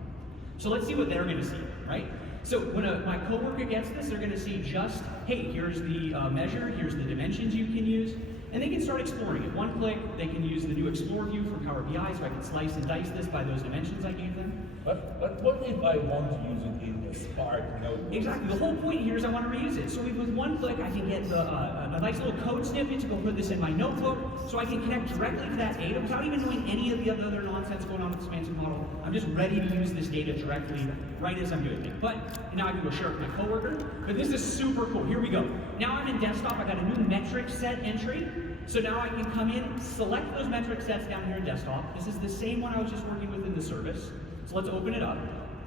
So let's see what they're going to see, right? So when my coworker gets this, they're going to see just, hey, here's the measure, here's the dimensions you can use, and they can start exploring it. One click, they can use the new Explore view from Power BI, so I can slice and dice this by those dimensions I gave them. But what if I want to use it in the Spark notebook? Exactly. The whole point here is I want to reuse it. So with one click, I can get a nice little code snippet to go put this in my notebook, so I can connect directly to that data without even knowing any of the other nonsense going on with the semantic model. I'm just ready to use this data directly right as I'm doing it. But now I can go share it with my coworker. But this is super cool. Here we go. Now I'm in desktop. I got a new metric set entry. So now I can come in, select those metric sets down here in desktop. This is the same one I was just working with in the service. So let's open it up.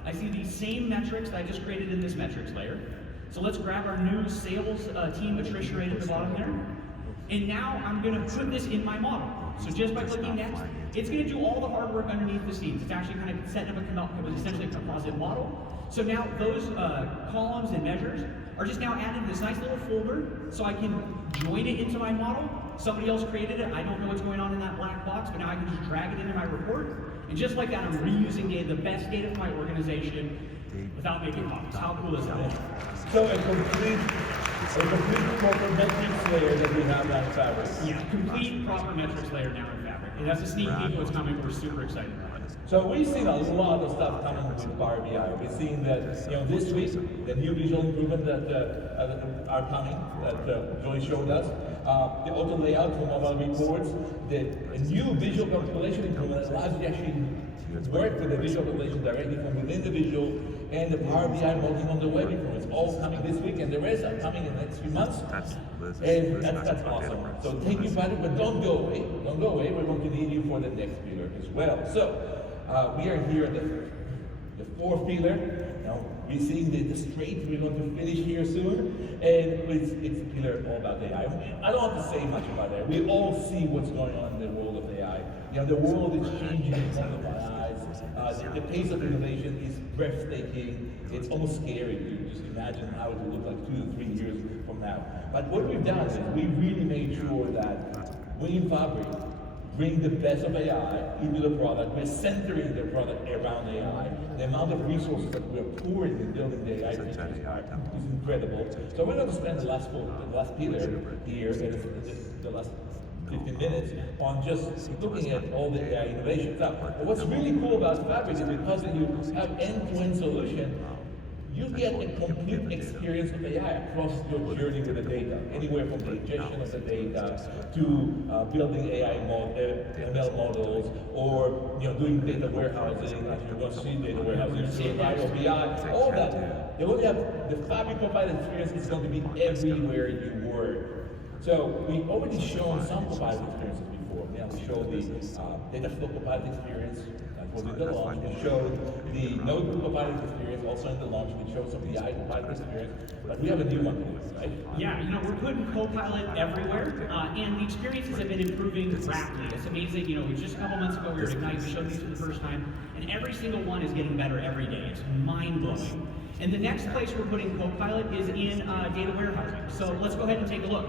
I see these same metrics that I just created in this metrics layer. So let's grab our new sales team attrition rate at the bottom there. And now I'm going to put this in my model. So just by clicking next, it's going to do all the hard work underneath the scenes. It's actually kind of setting up essentially a composite model. So now those columns and measures are just now added to this nice little folder, so I can join it into my model. Somebody else created it. I don't know what's going on in that black box, but now I can just drag it into my report. And just like that, I'm reusing data, the best data from my organization without making copies. How cool is that? So a complete proper metrics layer that we have on Fabric. Yeah, complete proper metrics layer now in Fabric. And that's a sneak peek of what's coming. We're super excited about it. So we've seen a lot of stuff coming with Power BI. We've seen that, this week, the new visual improvement that are coming, that Joy showed us, the auto layout from mobile reports, the new visual calculation improvement that allows you to actually work with the visual calculation directly from within the visual, and the Power BI modeling on the web improvements, all coming this week, and the rest are coming in the next few months. And that's awesome. So thank you, Patrick, but don't go away. Don't go away. We're going to need you for the next pillar as well. So we are here at the fourth pillar. Now we're seeing the straight. We're going to finish here soon, and it's a pillar all about AI. I don't have to say much about that. We all see what's going on in the world of AI. The world is changing in front of our eyes. The pace of innovation is breathtaking. It's almost scary to just imagine how it will look like 2 to 3 years from now. But what we've done is we really made sure that we in Fabric bring the best of AI into the product. We're centering the product around AI. The amount of resources that we're pouring in building the AI features is incredible. So we're going to spend the last pillar here, the last 15 minutes on just looking at all the AI innovations. Now, what's really cool about Fabric is because you have end-to-end solution, you get a complete experience of AI across your journey with the data, anywhere from the ingestion of the data to building AI ML models, or doing data warehousing, as you're going to see data warehousing, CI or BI, all that. You're going to have the Fabric Copilot experience is going to be everywhere you work. So we've already shown some Copilot experiences before. We showed the data flow Copilot experience. Was in the launch. We showed the notebook Copilot experience also in the launch. We showed some BI Copilot experience, but we have a new one, right? Yeah, we're putting Copilot everywhere, and the experiences have been improving rapidly. It's amazing. Just a couple months ago we were at Ignite. We showed these for the first time, and every single one is getting better every day. It's mind-blowing. And the next place we're putting Copilot is in data warehousing. So let's go ahead and take a look.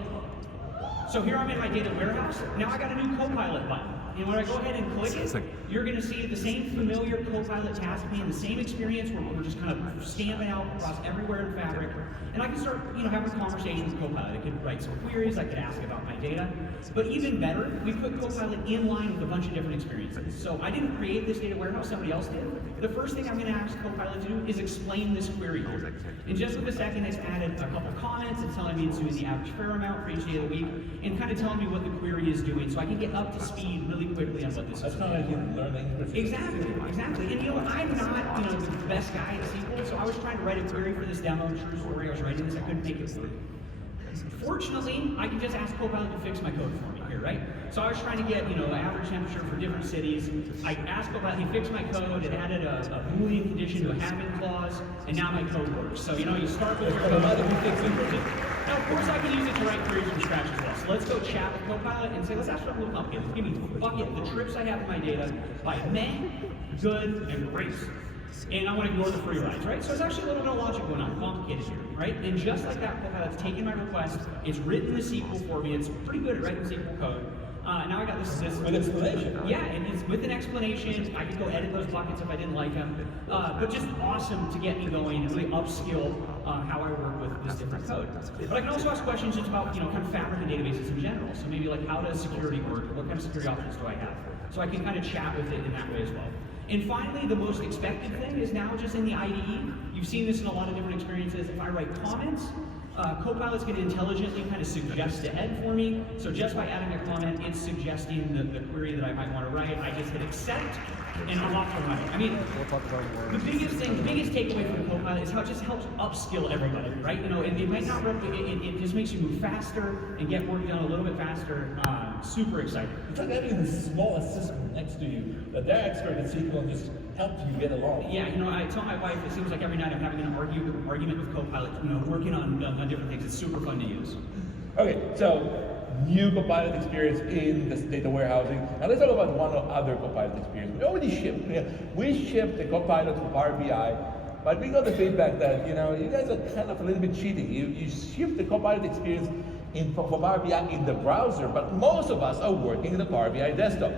So here I'm in my data warehouse. Now I got a new Copilot button. And when I go ahead and click it, you're going to see the same familiar Copilot task pane, the same experience where we're just kind of stamping out across everywhere in Fabric. And I can start, having a conversation with Copilot. I could write some queries, I could ask about my data. But even better, we put Copilot in line with a bunch of different experiences. So I didn't create this data warehouse, somebody else did. The first thing I'm going to ask Copilot to do is explain this query here. In just a second, it's added a couple comments. It's telling me it's doing the average fair amount for each day of the week, and kind of telling me what the query is doing, so I can get up to speed really quickly on what this is. That's how I can learn English. Exactly. And I'm not, the best guy at SQL, so I was trying to write a query for this demo. True story, I was writing this, I couldn't make it work. Fortunately, I can just ask Copilot to fix my code for me here, right? So I was trying to get, average temperature for different cities. I asked Copilot, he fixed my code, it added a Boolean condition to a having clause, and now my code works. So, you start with your code. Now, of course, I can use it to write queries from scratch as well. So let's go chat with Copilot and say, let's ask something complicated. Give me bucket the trips I have in my data by meh, good, and great. And I want to ignore the free rides, right? So it's actually a little bit of logic going on, complicated here, right? And just like that, Copilot's taken my request, it's written the SQL for me, it's pretty good at writing SQL code. Now I got this with explanation. Yeah, and it's with an explanation. I could go edit those buckets if I didn't like them. But just awesome to get me going and really upskill how I work with this different code. But I can also ask questions just about, kind of Fabric and databases in general. So maybe like, how does security work? What kind of security options do I have? So I can kind of chat with it in that way as well. And finally, the most expected thing is now just in the IDE. You've seen this in a lot of different experiences. If I write comments, Copilot's going to intelligently kind of suggest ahead for me. So just by adding a comment, it's suggesting the query that I might want to write. I just hit accept, and I'm off and running. I mean, the biggest takeaway from Copilot is how it just helps upskill everybody, right? And it might not it just makes you move faster and get work done a little bit faster. Super exciting. It's like having a small assistant next to you that they're expert in SQL and just help you get along. Yeah, I tell my wife it seems like every night I'm having an argument with Copilot, working on different things. It's super fun to use. Okay, so new Copilot experience in this data warehousing. Now let's talk about one other Copilot experience. We already shipped. We shipped the Copilot for Power BI, but we got the feedback that you guys are kind of a little bit cheating. You shipped the Copilot experience for Power BI in the browser, but most of us are working in the Power BI desktop.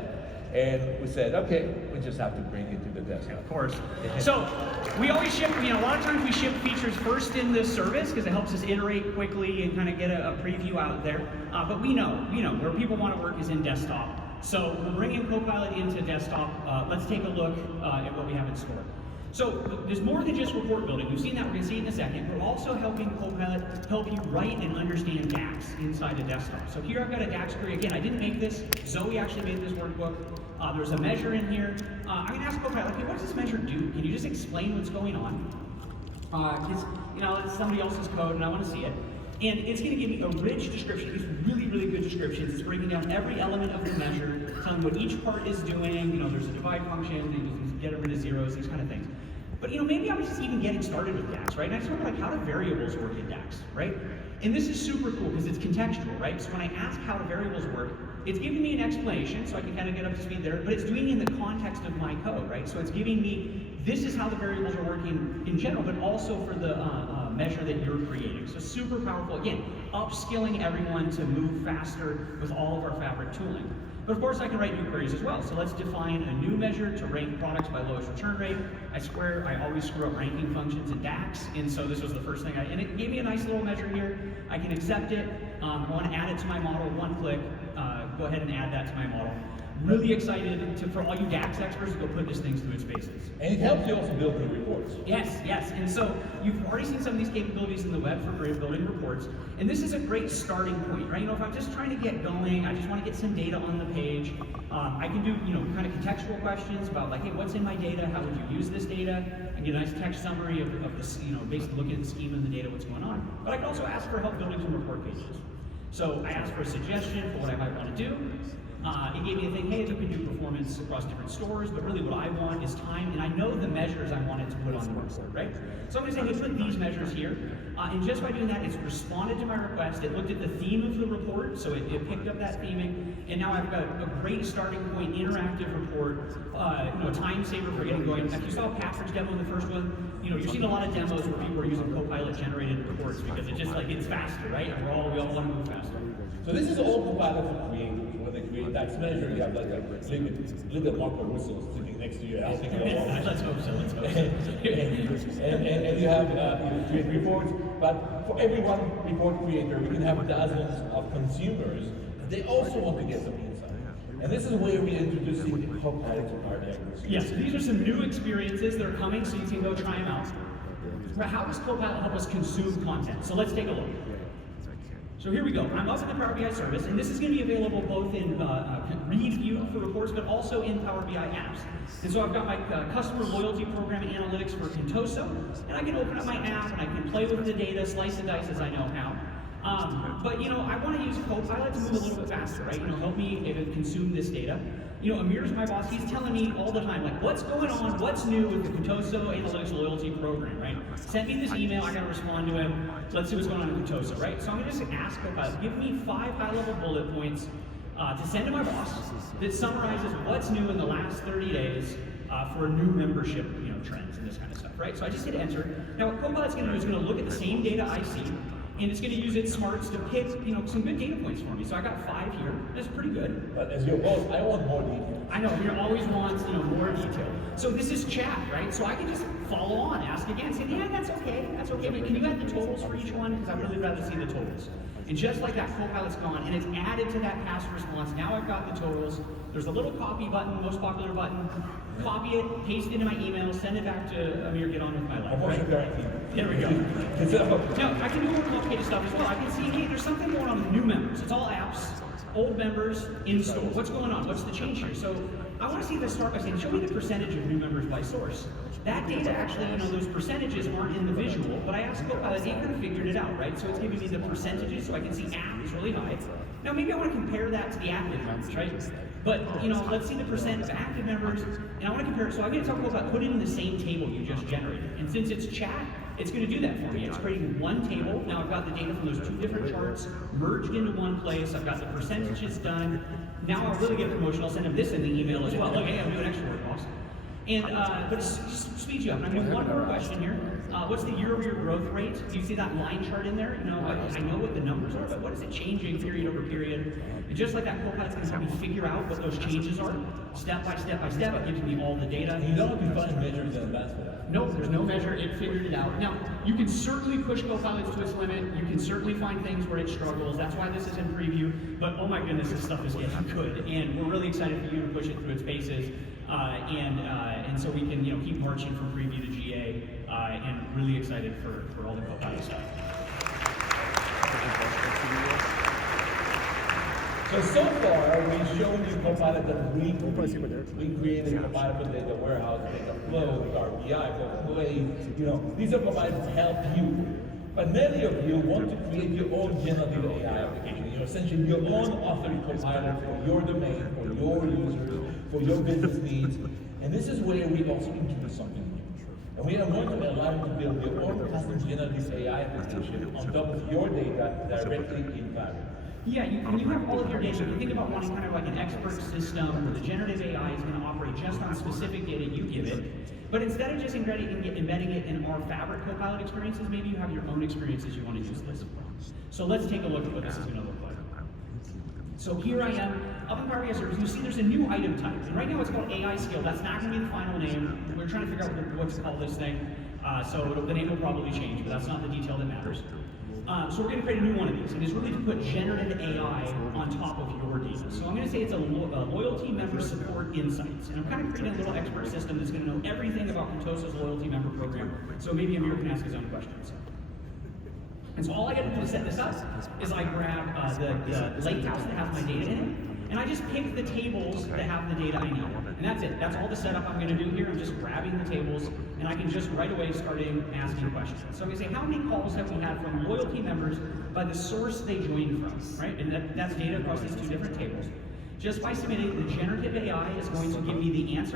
And we said, okay, we just have to bring it to the desktop. Of course. So we always ship, a lot of times we ship features first in the service because it helps us iterate quickly and kind of get a preview out there. But we know where people want to work is in desktop. So we're bringing Copilot into desktop. Let's take a look at what we have in store. So there's more than just report building. We've seen that, we're going to see it in a second. We're also helping Copilot help you write and understand DAX inside a desktop. So here I've got a DAX query. Again, I didn't make this. Zoe actually made this workbook. There's a measure in here. I'm going to ask Copilot, okay, what does this measure do? Can you just explain what's going on? It's somebody else's code and I want to see it. And it's going to give me a rich description. It's really, really good descriptions. It's breaking down every element of the measure, telling what each part is doing. There's a divide function, you get rid of zeros, these kind of things. But maybe I was just even getting started with DAX, right? And I just wonder how do variables work in DAX, right? And this is super cool because it's contextual, right? So when I ask how do variables work, it's giving me an explanation, so I can kind of get up to speed there, but it's doing it in the context of my code, right? So it's giving me, this is how the variables are working in general, but also for the measure that you're creating. So super powerful. Again, upskilling everyone to move faster with all of our Fabric tooling. But of course I can write new queries as well. So let's define a new measure to rank products by lowest return rate. I always screw up ranking functions in DAX, and so this was the first thing and it gave me a nice little measure here. I can accept it. I want to add it to my model, one click. Go ahead and add that to my model. Really excited for all you DAX experts to go put this thing through its paces. And it helps you also build new reports. Yes. And so you've already seen some of these capabilities in the web for building reports. And this is a great starting point, right? If I'm just trying to get going, I just want to get some data on the page. I can do, kind of contextual questions about hey, what's in my data? How would you use this data? I get a nice text summary of this, basically looking at the schema of the data, what's going on. But I can also ask for help building some report pages. So I asked for a suggestion for what I might want to do. It gave me a thing, hey, you can do performance across different stores, but really what I want is time, and I know the measures I wanted to put on the report, right? So I'm going to say, hey, put these measures here, and just by doing that, it's responded to my request, it looked at the theme of the report, so it picked up that theming, and now I've got a great starting point, interactive report, a time saver for getting going. If you saw a Patrick's demo in the first one, you're seeing a lot of demos where people are using Copilot generated reports because it just it's faster, right? And we all want to move faster. So this is all Copilot for create. When they create DAX measure, you have little Marco Russo sitting next to you helping you along. Let's hope so. and you have you create reports, but for every one report creator, we can have dozens of consumers. They also want to get some insight. And this is where we're introducing the Copilot to Power BI. Yes, these are some new experiences that are coming, so you can go try them out. But how does Copilot help us consume content? So let's take a look. So here we go. I'm up in the Power BI service, and this is going to be available both in read view for reports, but also in Power BI apps. And so I've got my customer loyalty program analytics for Contoso, and I can open up my app and I can play with the data, slice and dice as I know how. But I want to use Copilot to move a little bit faster, right? Help me consume this data. Amir's my boss, he's telling me all the time, what's going on, what's new with the Contoso Analytics Loyalty Program, right? Send me this email, I gotta respond to him, let's see what's going on in Contoso, right? So I'm gonna just ask Copilot, give me 5 high-level bullet points to send to my boss that summarizes what's new in the last 30 days for new membership, trends and this kind of stuff, right? So I just hit enter. Now what Copilot's gonna do is gonna look at the same data I see, and it's going to use its smarts to pick, some good data points for me. So I got 5 here. That's pretty good. But as your boss, I want more detail. I know, we always want, more detail. So this is chat, right? So I can just follow on, ask again, say, yeah, that's okay, but can you add the totals for each one? Because I'd really rather see the totals. And just like that, Copilot's gone, and it's added to that past response. Now I've got the totals. There's a little copy button, most popular button. Copy it, paste it into my email, send it back to Amir, get on with my life. Right? There we go. Now, I can do more complicated stuff as well. I can see, hey, there's something going on with new members. It's all apps, old members, in store. What's going on? What's the change here? So I want to see this start by saying, show me the percentage of new members by source. That data actually, those percentages aren't in the visual, but I asked Copilot, they kind of figured it out, right? So it's giving me the percentages so I can see app is really high. Now maybe I want to compare that to the active members, right? But, let's see the percent of active members, and I want to compare it. So I'm going to talk about put it in the same table you just generated. And since it's chat, It's going to do that for me. It's creating one table. Now I've got the data from those two different charts merged into one place. I've got the percentages done. Now I'll really get promotion. I'll send them this in the email as well. Like, hey, I'm doing extra work, boss. And but it speeds you up. And I'm going to do one more question here. What's the year-over-year growth rate? Do you see that line chart in there? You know, I know what the numbers are, but what is it changing period over period? And just like that, Copilot's going to help me figure out what those changes are, step by step by step. It gives me all the data. You don't have to find measures in advance for that. Nope, there's no measure. It figured it out. Now, you can certainly push Copilot to its limit. You can certainly find things where it struggles. That's why this is in preview. But oh my goodness, this stuff is getting good, and we're really excited for you to push it through its paces. And so we can keep marching from preview to GA, and really excited for all the Copilot stuff. So far, we've shown you Copilot that we created Copilot for data warehouse, data flow, Power BI, for Play. These are Copilot to help you. But many of you want to create your own generative AI application. Essentially your own authored Copilot for your domain, for your users, for your business needs. And this is where we also introduce something new. And we are going to allow you to build your own custom generative AI application on top of your data directly in Fabric. Yeah, when you have all of your data, you think about wanting kind of like an expert system where the generative AI is going to operate just on specific data you give it. But instead of just embedding it in our Fabric Copilot experiences, maybe you have your own experiences you want to use this from. So let's take a look at what this is going to look like. So here I am, up in Power BI Service. You see there's a new item type. And right now it's called AI skill. That's not going to be the final name. We're trying to figure out what to call this thing. So the name will probably change, but that's not the detail that matters. So we're going to create a new one of these, and it's really to put generative AI on top of your data. So I'm going to say it's a loyalty member support insights, and I'm kind of creating a little expert system that's going to know everything about Contosa's loyalty member program. So maybe Amir can ask his own questions. And so all I got to do to set this up is I grab the lake house that has my data in it, and I just pick the tables that have the data I need. And that's it. That's all the setup I'm going to do here. I'm just grabbing the tables, and I can just right away start asking questions. So I'm going to say, how many calls have we had from loyalty members by the source they joined from, right? And that's data across these two different tables. Just by submitting, the generative AI is going to give me the answer